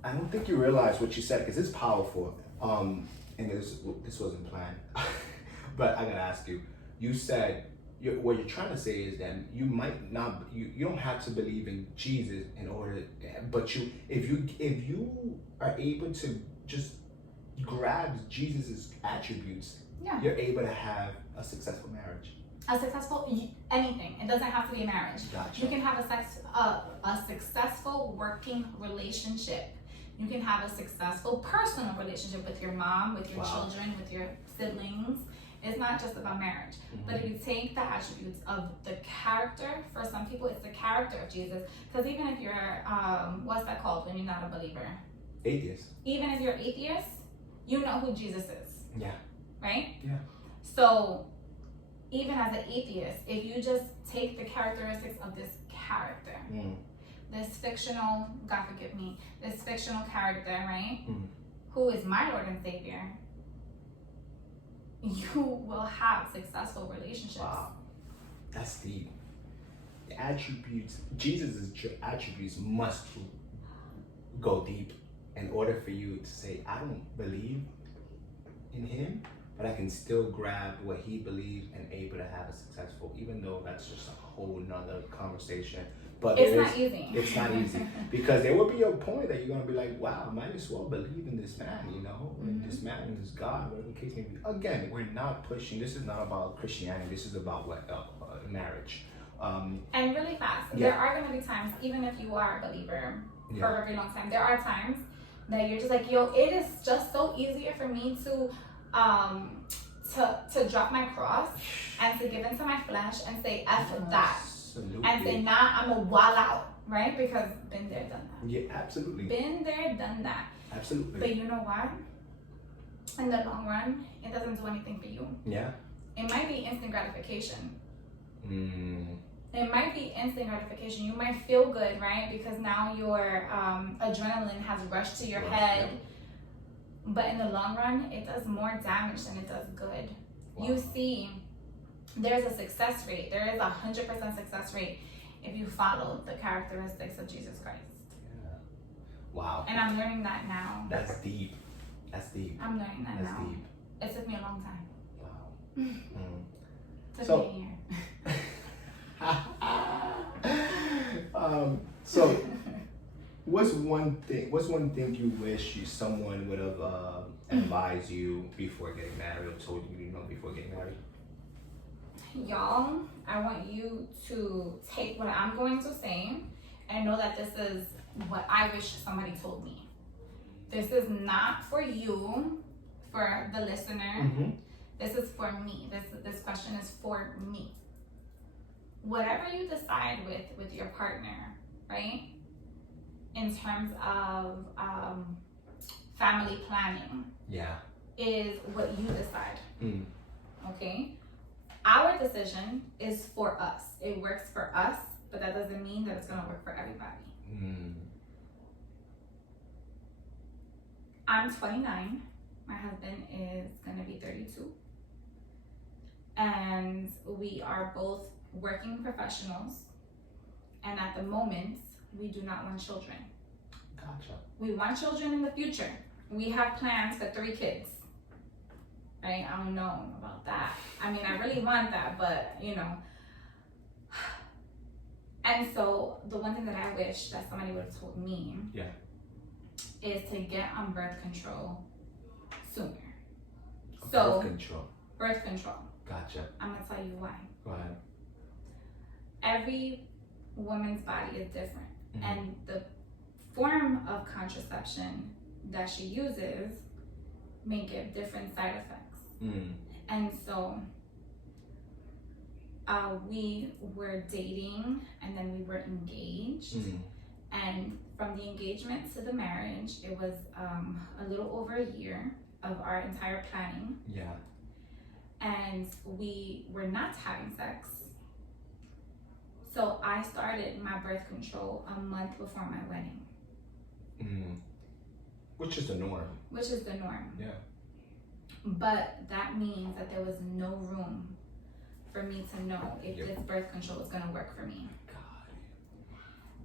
I don't think you realize what you said, because it's powerful. And this wasn't planned, but I gotta ask you. You said what you're trying to say is that you might not, you don't have to believe in Jesus in order, but if you are able to just grab Jesus's attributes, you're able to have a successful marriage. Anything. It doesn't have to be a marriage. Gotcha. You can have a successful working relationship. You can have a successful personal relationship with your mom, with your children, with your siblings. It's not just about marriage. But if you take the attributes of the character, for some people it's the character of Jesus. Because even if you're, what's that called when you're not a believer? Atheist. Even if you're atheist, you know who Jesus is. Yeah. Right? Yeah. So, even as an atheist, if you just take the characteristics of this character, this fictional, God forgive me, this fictional character, right, who is my Lord and Savior, you will have successful relationships. Wow, that's deep. The attributes, Jesus' attributes must go deep in order for you to say, I don't believe in him, but I can still grab what he believes and able to have a successful, even though that's just a whole nother conversation. But it's not easy. It's not easy, because there will be a point that you're going to be like, wow, I might as well believe in this man, this man, this God, whatever the case may be. Again, we're not pushing, this is not about Christianity, this is about marriage. And really fast, there are going to be times, even if you are a believer for a very long time, there are times that you're just like, it is just so easier for me to drop my cross and to give into my flesh and say F that. Absolutely. And say, nah, I'm a wall out, right? Because been there, done that. Yeah, absolutely. Been there, done that. Absolutely. But you know what? In the long run, it doesn't do anything for you. Yeah. It might be instant gratification. It might be instant gratification. You might feel good, right? Because now your adrenaline has rushed to your head. Yeah. But in the long run, it does more damage than it does good. Wow. You see, there's a success rate. There is 100% success rate if you follow the characteristics of Jesus Christ. Yeah. Wow. And I'm learning that now. That's deep. That's deep. I'm learning that now. That's deep. It took me a long time. Wow. Took me a year. So what's one thing you wish someone would have advised you before getting married, or told you, before getting married? Y'all, I want you to take what I'm going to say and know that this is what I wish somebody told me. This is not for you, for the listener. Mm-hmm. This is for me. This question is for me. Whatever you decide with your partner, right? In terms of family planning, Yeah, is what you decide. mm. Okay? Our decision is for us. It works for us, but that doesn't mean that it's gonna work for everybody. Mm. I'm 29. My husband is gonna be 32. And we are both working professionals. And at the moment, we do not want children. Gotcha. We want children in the future. We have plans for 3 kids. Right? I don't know about that. I mean, I really want that, but you know. And so the one thing that I wish that somebody would have told me is to get on birth control sooner. So Birth control. Birth control. Gotcha. I'm gonna tell you why. Go ahead. Every woman's body is different, Mm-hmm. and the form of contraception that she uses may give different side effects. Mm. And so we were dating, and then we were engaged. Mm. And from the engagement to the marriage, it was a little over a year of our entire planning. Yeah. And we were not having sex. So I started my birth control a month before my wedding. Mm. Which is the norm. Which is the norm. Yeah. But that means that there was no room for me to know if Yep. this birth control was gonna work for me. God.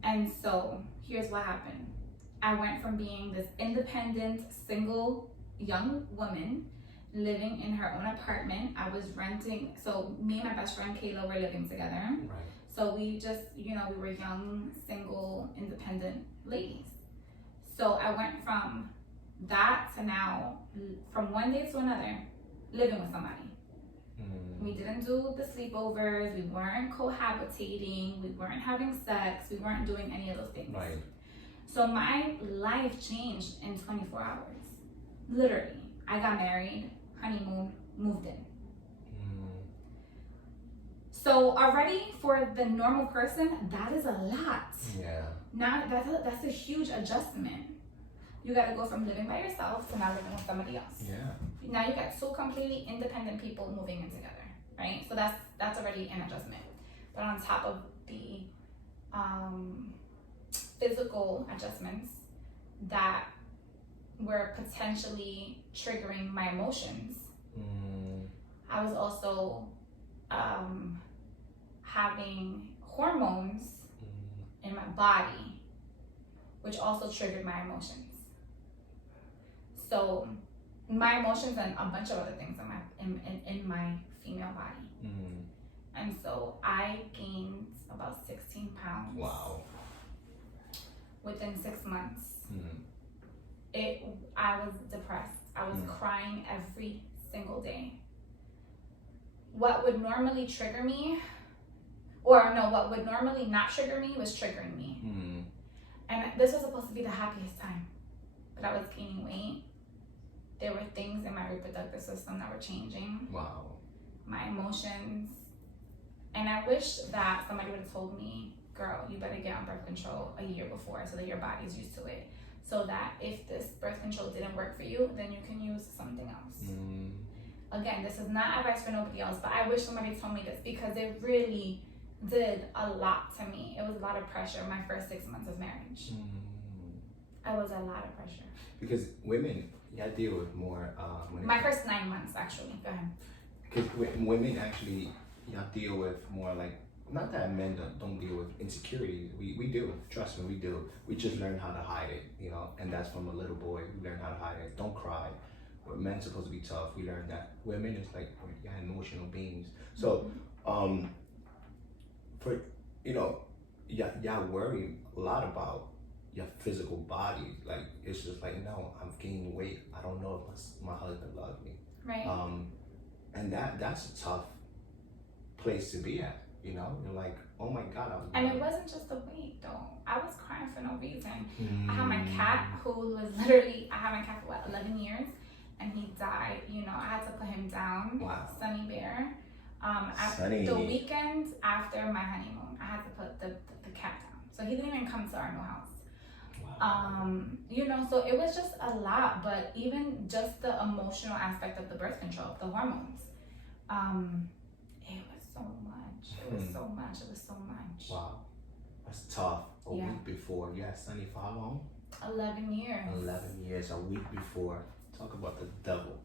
And so here's what happened. I went from being this independent, single, young woman living in her own apartment. I was renting, so me and my best friend Kayla were living together. Right. So we just, we were young, single, independent ladies. So I went from that to now, from one day to another, living with somebody. Mm. We didn't do the sleepovers, we weren't cohabitating, we weren't having sex, we weren't doing any of those things. Right. So my life changed in 24 hours. Literally. I got married, honeymoon, moved in. Mm. So already for the normal person, that is a lot. Yeah. Now that's a huge adjustment. You gotta go from living by yourself to now living with somebody else. Yeah. Now you got 2 completely independent people moving in together, right? So that's already an adjustment. But on top of the physical adjustments that were potentially triggering my emotions, Mm. I was also having hormones in my body, which also triggered my emotions. So my emotions and a bunch of other things in my female body. Mm. And so I gained about 16 pounds. Wow. Within 6 months. Mm. I was depressed. I was crying every single day. What would normally trigger me, what would normally not trigger me was triggering me. Mm. And this was supposed to be the happiest time. But I was gaining weight. There were things in my reproductive system that were changing. Wow. My emotions. And I wish that somebody would have told me, girl, you better get on birth control a year before so that your body's used to it. So that if this birth control didn't work for you, then you can use something else. Mm. Again, this is not advice for nobody else, but I wish somebody told me this because it really did a lot to me. It was a lot of pressure my first 6 months of marriage. Mm. It was a lot of pressure. Because women, deal with more. My first 9 months, actually. Go ahead. Because women actually, deal with more like, not that men don't deal with insecurity. We do. Trust me, we do. We just learn how to hide it, and that's from a little boy. We learn how to hide it. Don't cry. But men's supposed to be tough. We learned that. Women is like, emotional beings. So, for, y'all worry a lot about your physical body. Like, it's just like, no, I'm gaining weight. I don't know if my husband loves me. Right. And that's a tough place to be at. You know, you're like, oh my God. And it wasn't just the weight though. I was crying for no reason. I had my cat who was literally, I had my cat for what, 11 years? And he died, you know, I had to put him down. Wow. Sunny Bear. Sunny. The weekend after my honeymoon, I had to put the cat down. So he didn't even come to our new house. Wow. You know, so it was just a lot, but even just the emotional aspect of the birth control, the hormones, it was so much. It was so much. It was so much. Wow. That's tough. A Yeah. week before. You had Sunny for how long? 11 years. 11 years. A week before. Talk about the devil.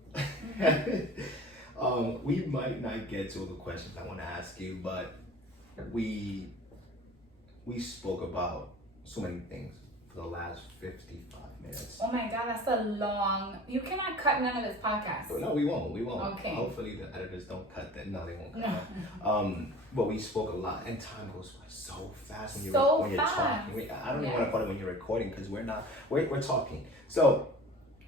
We might not get to all the questions I want to ask you, but we spoke about so many things for the last 55 minutes. Oh my God, that's a long. You cannot cut none of this podcast. No, we won't. Okay. Hopefully the editors don't cut that. No, they won't cut that. But we spoke a lot, and time goes by so fast when you're talking. I don't even want to call it when you're recording because we're talking. So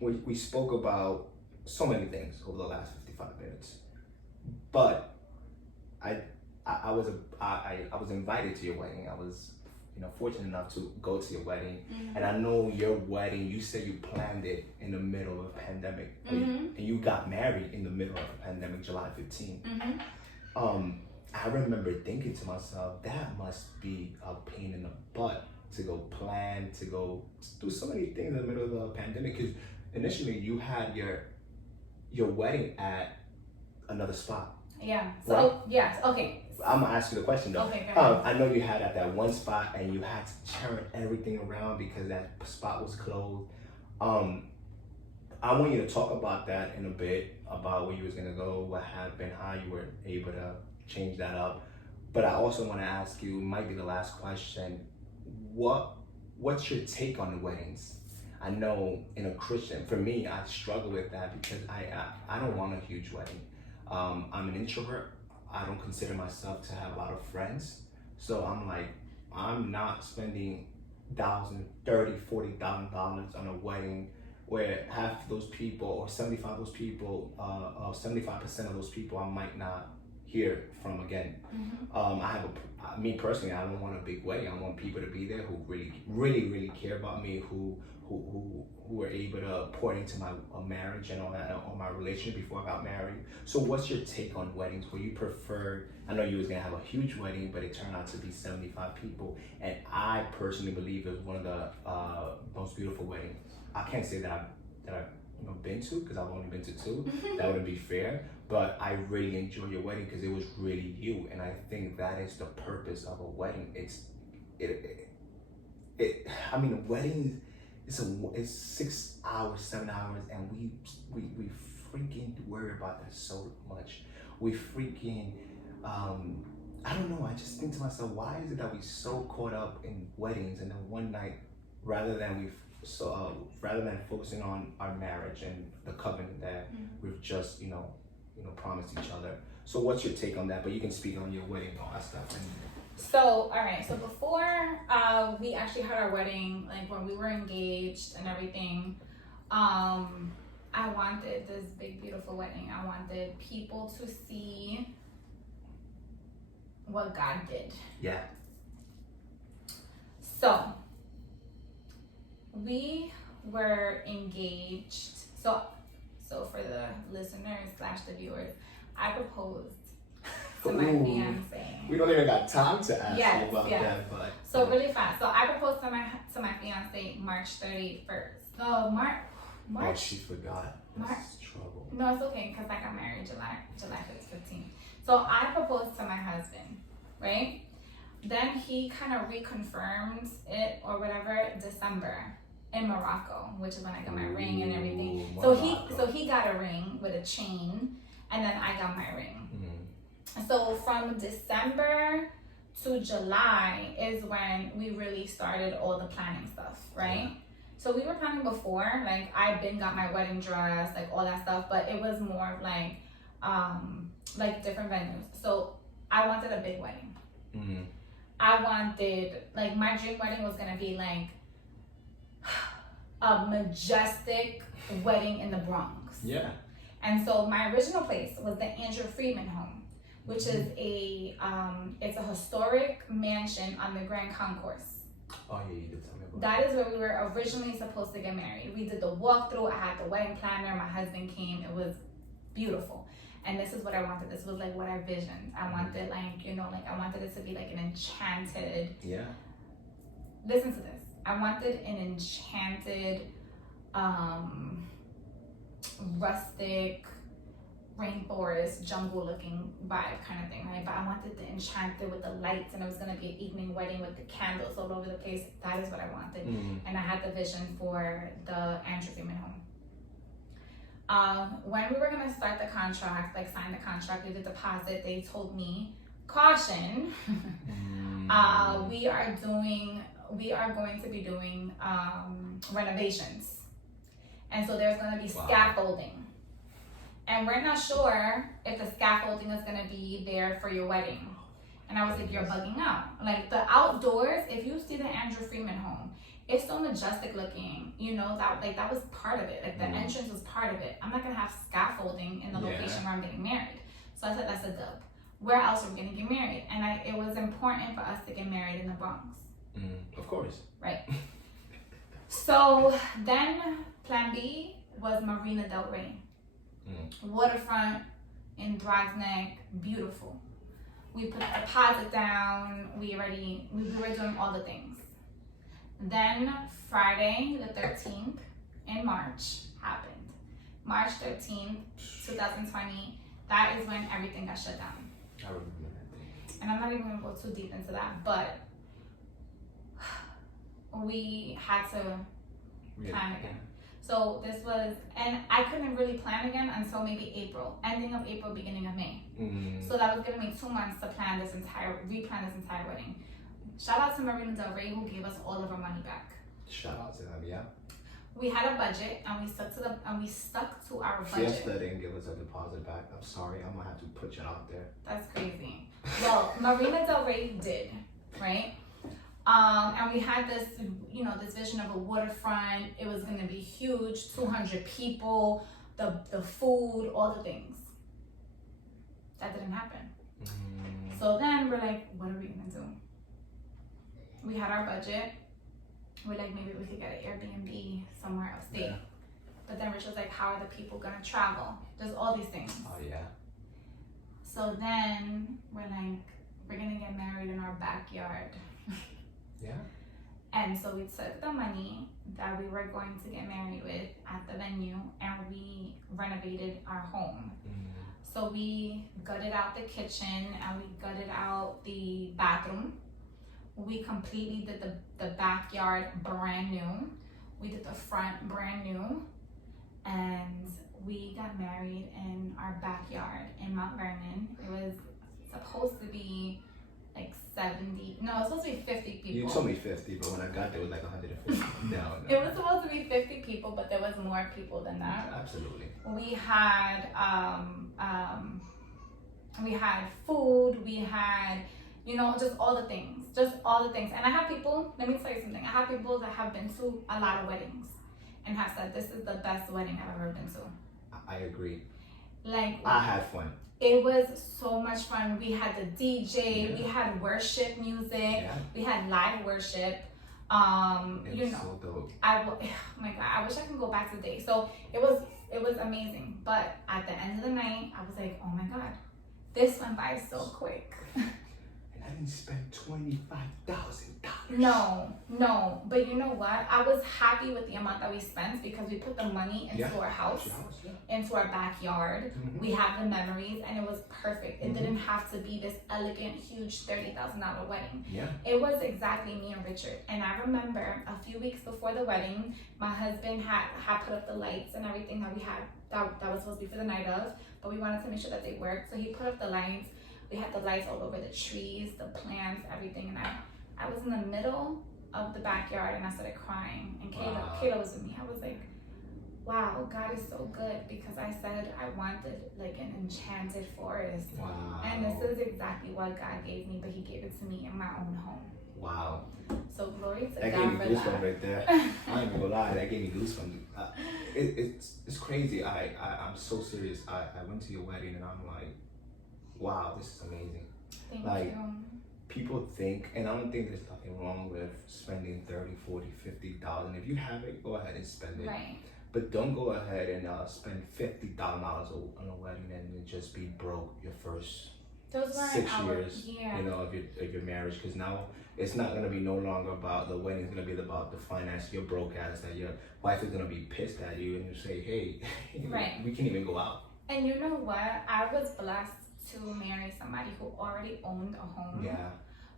we spoke about so many things over the last 55 minutes, but I was invited to your wedding. I was, you know, fortunate enough to go to your wedding, and I know your wedding. You said you planned it in the middle of a pandemic, and you got married in the middle of a pandemic, July 15th. I remember thinking to myself, that must be a pain in the butt to go plan, to go do so many things in the middle of the pandemic. Because initially you had your wedding at another spot. Yeah. So right? yes. Okay. I'm gonna ask you the question though. Okay. I know you had at that one spot, and you had to turn everything around because that spot was closed. I want you to talk about that in a bit, about where you was gonna go, what happened, how you were able to change that up. But I also want to ask you, might be the last question, what's your take on the weddings? I know in a Christian, for me, I struggle with that because I don't want a huge wedding. I'm an introvert. I don't consider myself to have a lot of friends. So I'm like, I'm not spending $40,000 on a wedding where half those people or 75 of those people, 75% of those people I might not hear from again. Me personally, I don't want a big wedding. I want people to be there who really care about me, who were able to pour into my marriage and all that, on my relationship before I got married. So what's your take on weddings? Where you prefer, I know you was gonna have a huge wedding, but it turned out to be 75 people. And I personally believe it was one of the most beautiful weddings. I can't say that I've been to, because I've only been to 2. That wouldn't be fair. But I really enjoyed your wedding because it was really you. And I think that is the purpose of a wedding. A wedding it's 6 hours, 7 hours, and we freaking worry about that so much. We freaking I don't know, I just think to myself, why is it that we so caught up in weddings and then one night, rather than focusing on our marriage and the covenant that we've just promised each other. So what's your take on that? But you can speak on your wedding and all that stuff. So, all right. So before we actually had our wedding, like when we were engaged and everything, I wanted this big, beautiful wedding. I wanted people to see what God did. Yeah. So we were engaged. So for the listeners / the viewers, I proposed to my fiance. We don't even got time to ask you about that, but so really fast. So I proposed to my fiance March 31st. So March. Oh, she forgot. That's trouble. No, it's okay because I got married July 15th. So I proposed to my husband, right? Then he kind of reconfirmed it or whatever December in Morocco, which is when I got my ring and everything. So he got a ring with a chain, and then I got my ring. So from December to July is when we really started all the planning stuff, right? Yeah. So we were planning before, like I got my wedding dress, like all that stuff, but it was more of like different venues. So I wanted a big wedding. I wanted, like, my dream wedding was gonna be like a majestic wedding in the Bronx. Yeah. And so my original place was the Andrew Friedman home. which is it's a historic mansion on the Grand Concourse. Oh yeah, you did tell me about That is where we were originally supposed to get married. We did the walkthrough. I had the wedding planner. My husband came. It was beautiful. And this is what I wanted. This was like what I visioned. I wanted I wanted it to be like an enchanted. Yeah. Listen to this. I wanted an enchanted, rustic, rainforest, jungle looking vibe kind of thing, right? But I wanted the enchanted with the lights, and it was gonna be an evening wedding with the candles all over the place. That is what I wanted. And I had the vision for the Andrew Freeman home. When we were gonna start the contract, like sign the contract, leave the deposit, they told me, caution, we are going to be doing renovations. And so there's gonna be scaffolding. And we're not sure if the scaffolding is gonna be there for your wedding. And I was like, you're bugging out. Like the outdoors, if you see the Andrew Freeman home, it's so majestic looking, that was part of it. Like the entrance was part of it. I'm not gonna have scaffolding in the location where I'm getting married. So I said, that's a dub. Where else are we gonna get married? And it was important for us to get married in the Bronx. Of course. Right. So then plan B was Marina Del Rey. Waterfront in Neck, beautiful. We put the deposit down, we were doing all the things. Then Friday the 13th in March happened. March 13th, 2020, that is when everything got shut down. I remember that. And I'm not even gonna go too deep into that, but we had to plan again. So this was, and I couldn't really plan again until maybe April, ending of April, beginning of May. So that was giving me 2 months to replan this entire wedding. Shout out to Marina Del Rey who gave us all of our money back. Shout out to them, yeah. We had a budget and we stuck to our budget. Fiesta didn't give us a deposit back. I'm sorry, I'm gonna have to put you out there. That's crazy. Well, Marina Del Rey did, right? And we had this, this vision of a waterfront. It was gonna be huge, 200 people, the food, all the things. That didn't happen. So then we're like, what are we gonna do? We had our budget. We're like, maybe we could get an Airbnb somewhere upstate. Yeah. But then Rich was like, how are the people gonna travel? There's all these things. Oh yeah. So then we're like, we're gonna get married in our backyard. Yeah. And so we took the money that we were going to get married with at the venue and we renovated our home. So we gutted out the kitchen and we gutted out the bathroom. We completely did the backyard brand new. We did the front brand new. And we got married in our backyard in Mount Vernon. It was supposed to be like 70, no, it was supposed to be 50 people. You told me 50, but when I got there, it was like 150. No. It was supposed to be 50 people, but there was more people than that. Absolutely. We had food, we had, just all the things. And I have people, let me tell you something. I have people that have been to a lot of weddings and have said, this is the best wedding I've ever been to. I agree. Like, I had fun. It was so much fun. We had the DJ, we had worship music, we had live worship. It was so dope. Oh my God, I wish I could go back to the day. So it was amazing. But at the end of the night, I was like, oh my God, this went by so quick. And I didn't spend $25,000. No, but you know what? I was happy with the amount that we spent because we put the money into our house, into our backyard. We have the memories and it was perfect. It didn't have to be this elegant, huge $30,000 wedding. It was exactly me and Richard. And I remember a few weeks before the wedding, my husband had put up the lights and everything that we had that was supposed to be for the night of, but we wanted to make sure that they worked. So he put up the lights. We had the lights all over the trees, the plants, everything, and I was in the middle of the backyard and I started crying. And Kayla was with me. I was like, wow, God is so good, because I said I wanted like an enchanted forest. Wow. And this is exactly what God gave me, but he gave it to me in my own home. Wow. So glory to that God gave me for goosebumps that. right there. I ain't even gonna lie, that gave me goosebumps. It's crazy. I'm so serious. I went to your wedding and I'm like, wow, this is amazing. Thank Like, you. people think, and I don't think there's nothing wrong with spending 30, 40, 50,000. If you have it, go ahead and spend it. Right. But don't go ahead and spend $50,000 on a wedding and then just be broke your first Those weren't 6 our, years, yeah. you know, of your marriage. Because now it's not gonna be no longer about the wedding. It's gonna be about the finance. You're broke ass. That your wife is gonna be pissed at you and you say, hey, Right. we can't even go out. And you know what? I was blessed to marry somebody who already owned a home. Yeah.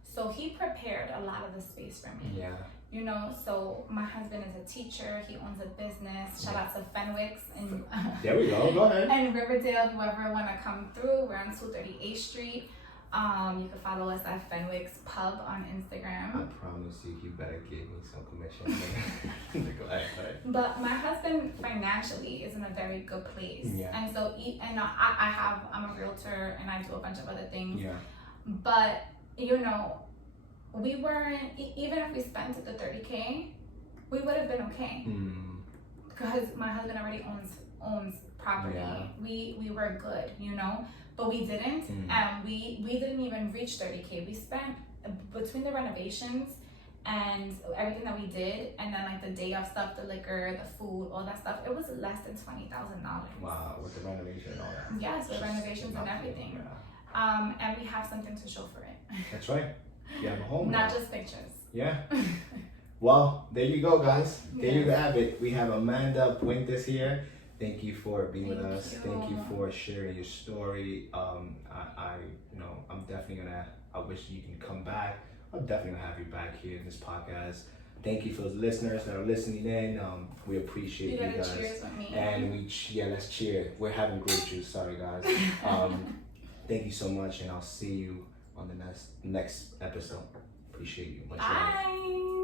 So he prepared a lot of the space for me. Yeah. You know, so my husband is a teacher. He owns a business. Shout out to Fenwick's and There we go. Go ahead. and Riverdale. Whoever want to come through, we're on 238th Street. You can follow us at Fenwick's Pub on I Instagram. promise you better give me some commission. Go ahead. But my husband financially is in a very good place. Yeah. And so, I'm a realtor and I do a bunch of other things. Yeah. But, you know, we weren't, even if we spent the 30K, we would have been okay. Because my husband already owns property. Yeah. We were good, you know, but we didn't. And we didn't even reach 30K. We spent, between the renovations and everything that we did, and then like the day of stuff, the liquor, the food, all that stuff, it was less than $20,000. Wow, with the renovation and all that. Yes, with Just renovations and nothing. everything. Yeah. And we have something to show for it. That's right. You have a home Not now. just pictures. Yeah. Well, there you go, guys. There you Yes. have it. We have Amanda Puentes here. Thank you for being with Thank us. you. Thank you for sharing your story. I'm definitely gonna. I wish you can come back. I'm definitely gonna have you back here in this podcast. Thank you for those listeners that are listening in. We appreciate you You gotta guys. cheers with me. And let's cheer. We're having grape juice. Sorry, guys. Thank you so much, and I'll see you on the next episode. Appreciate you. Much love. Bye.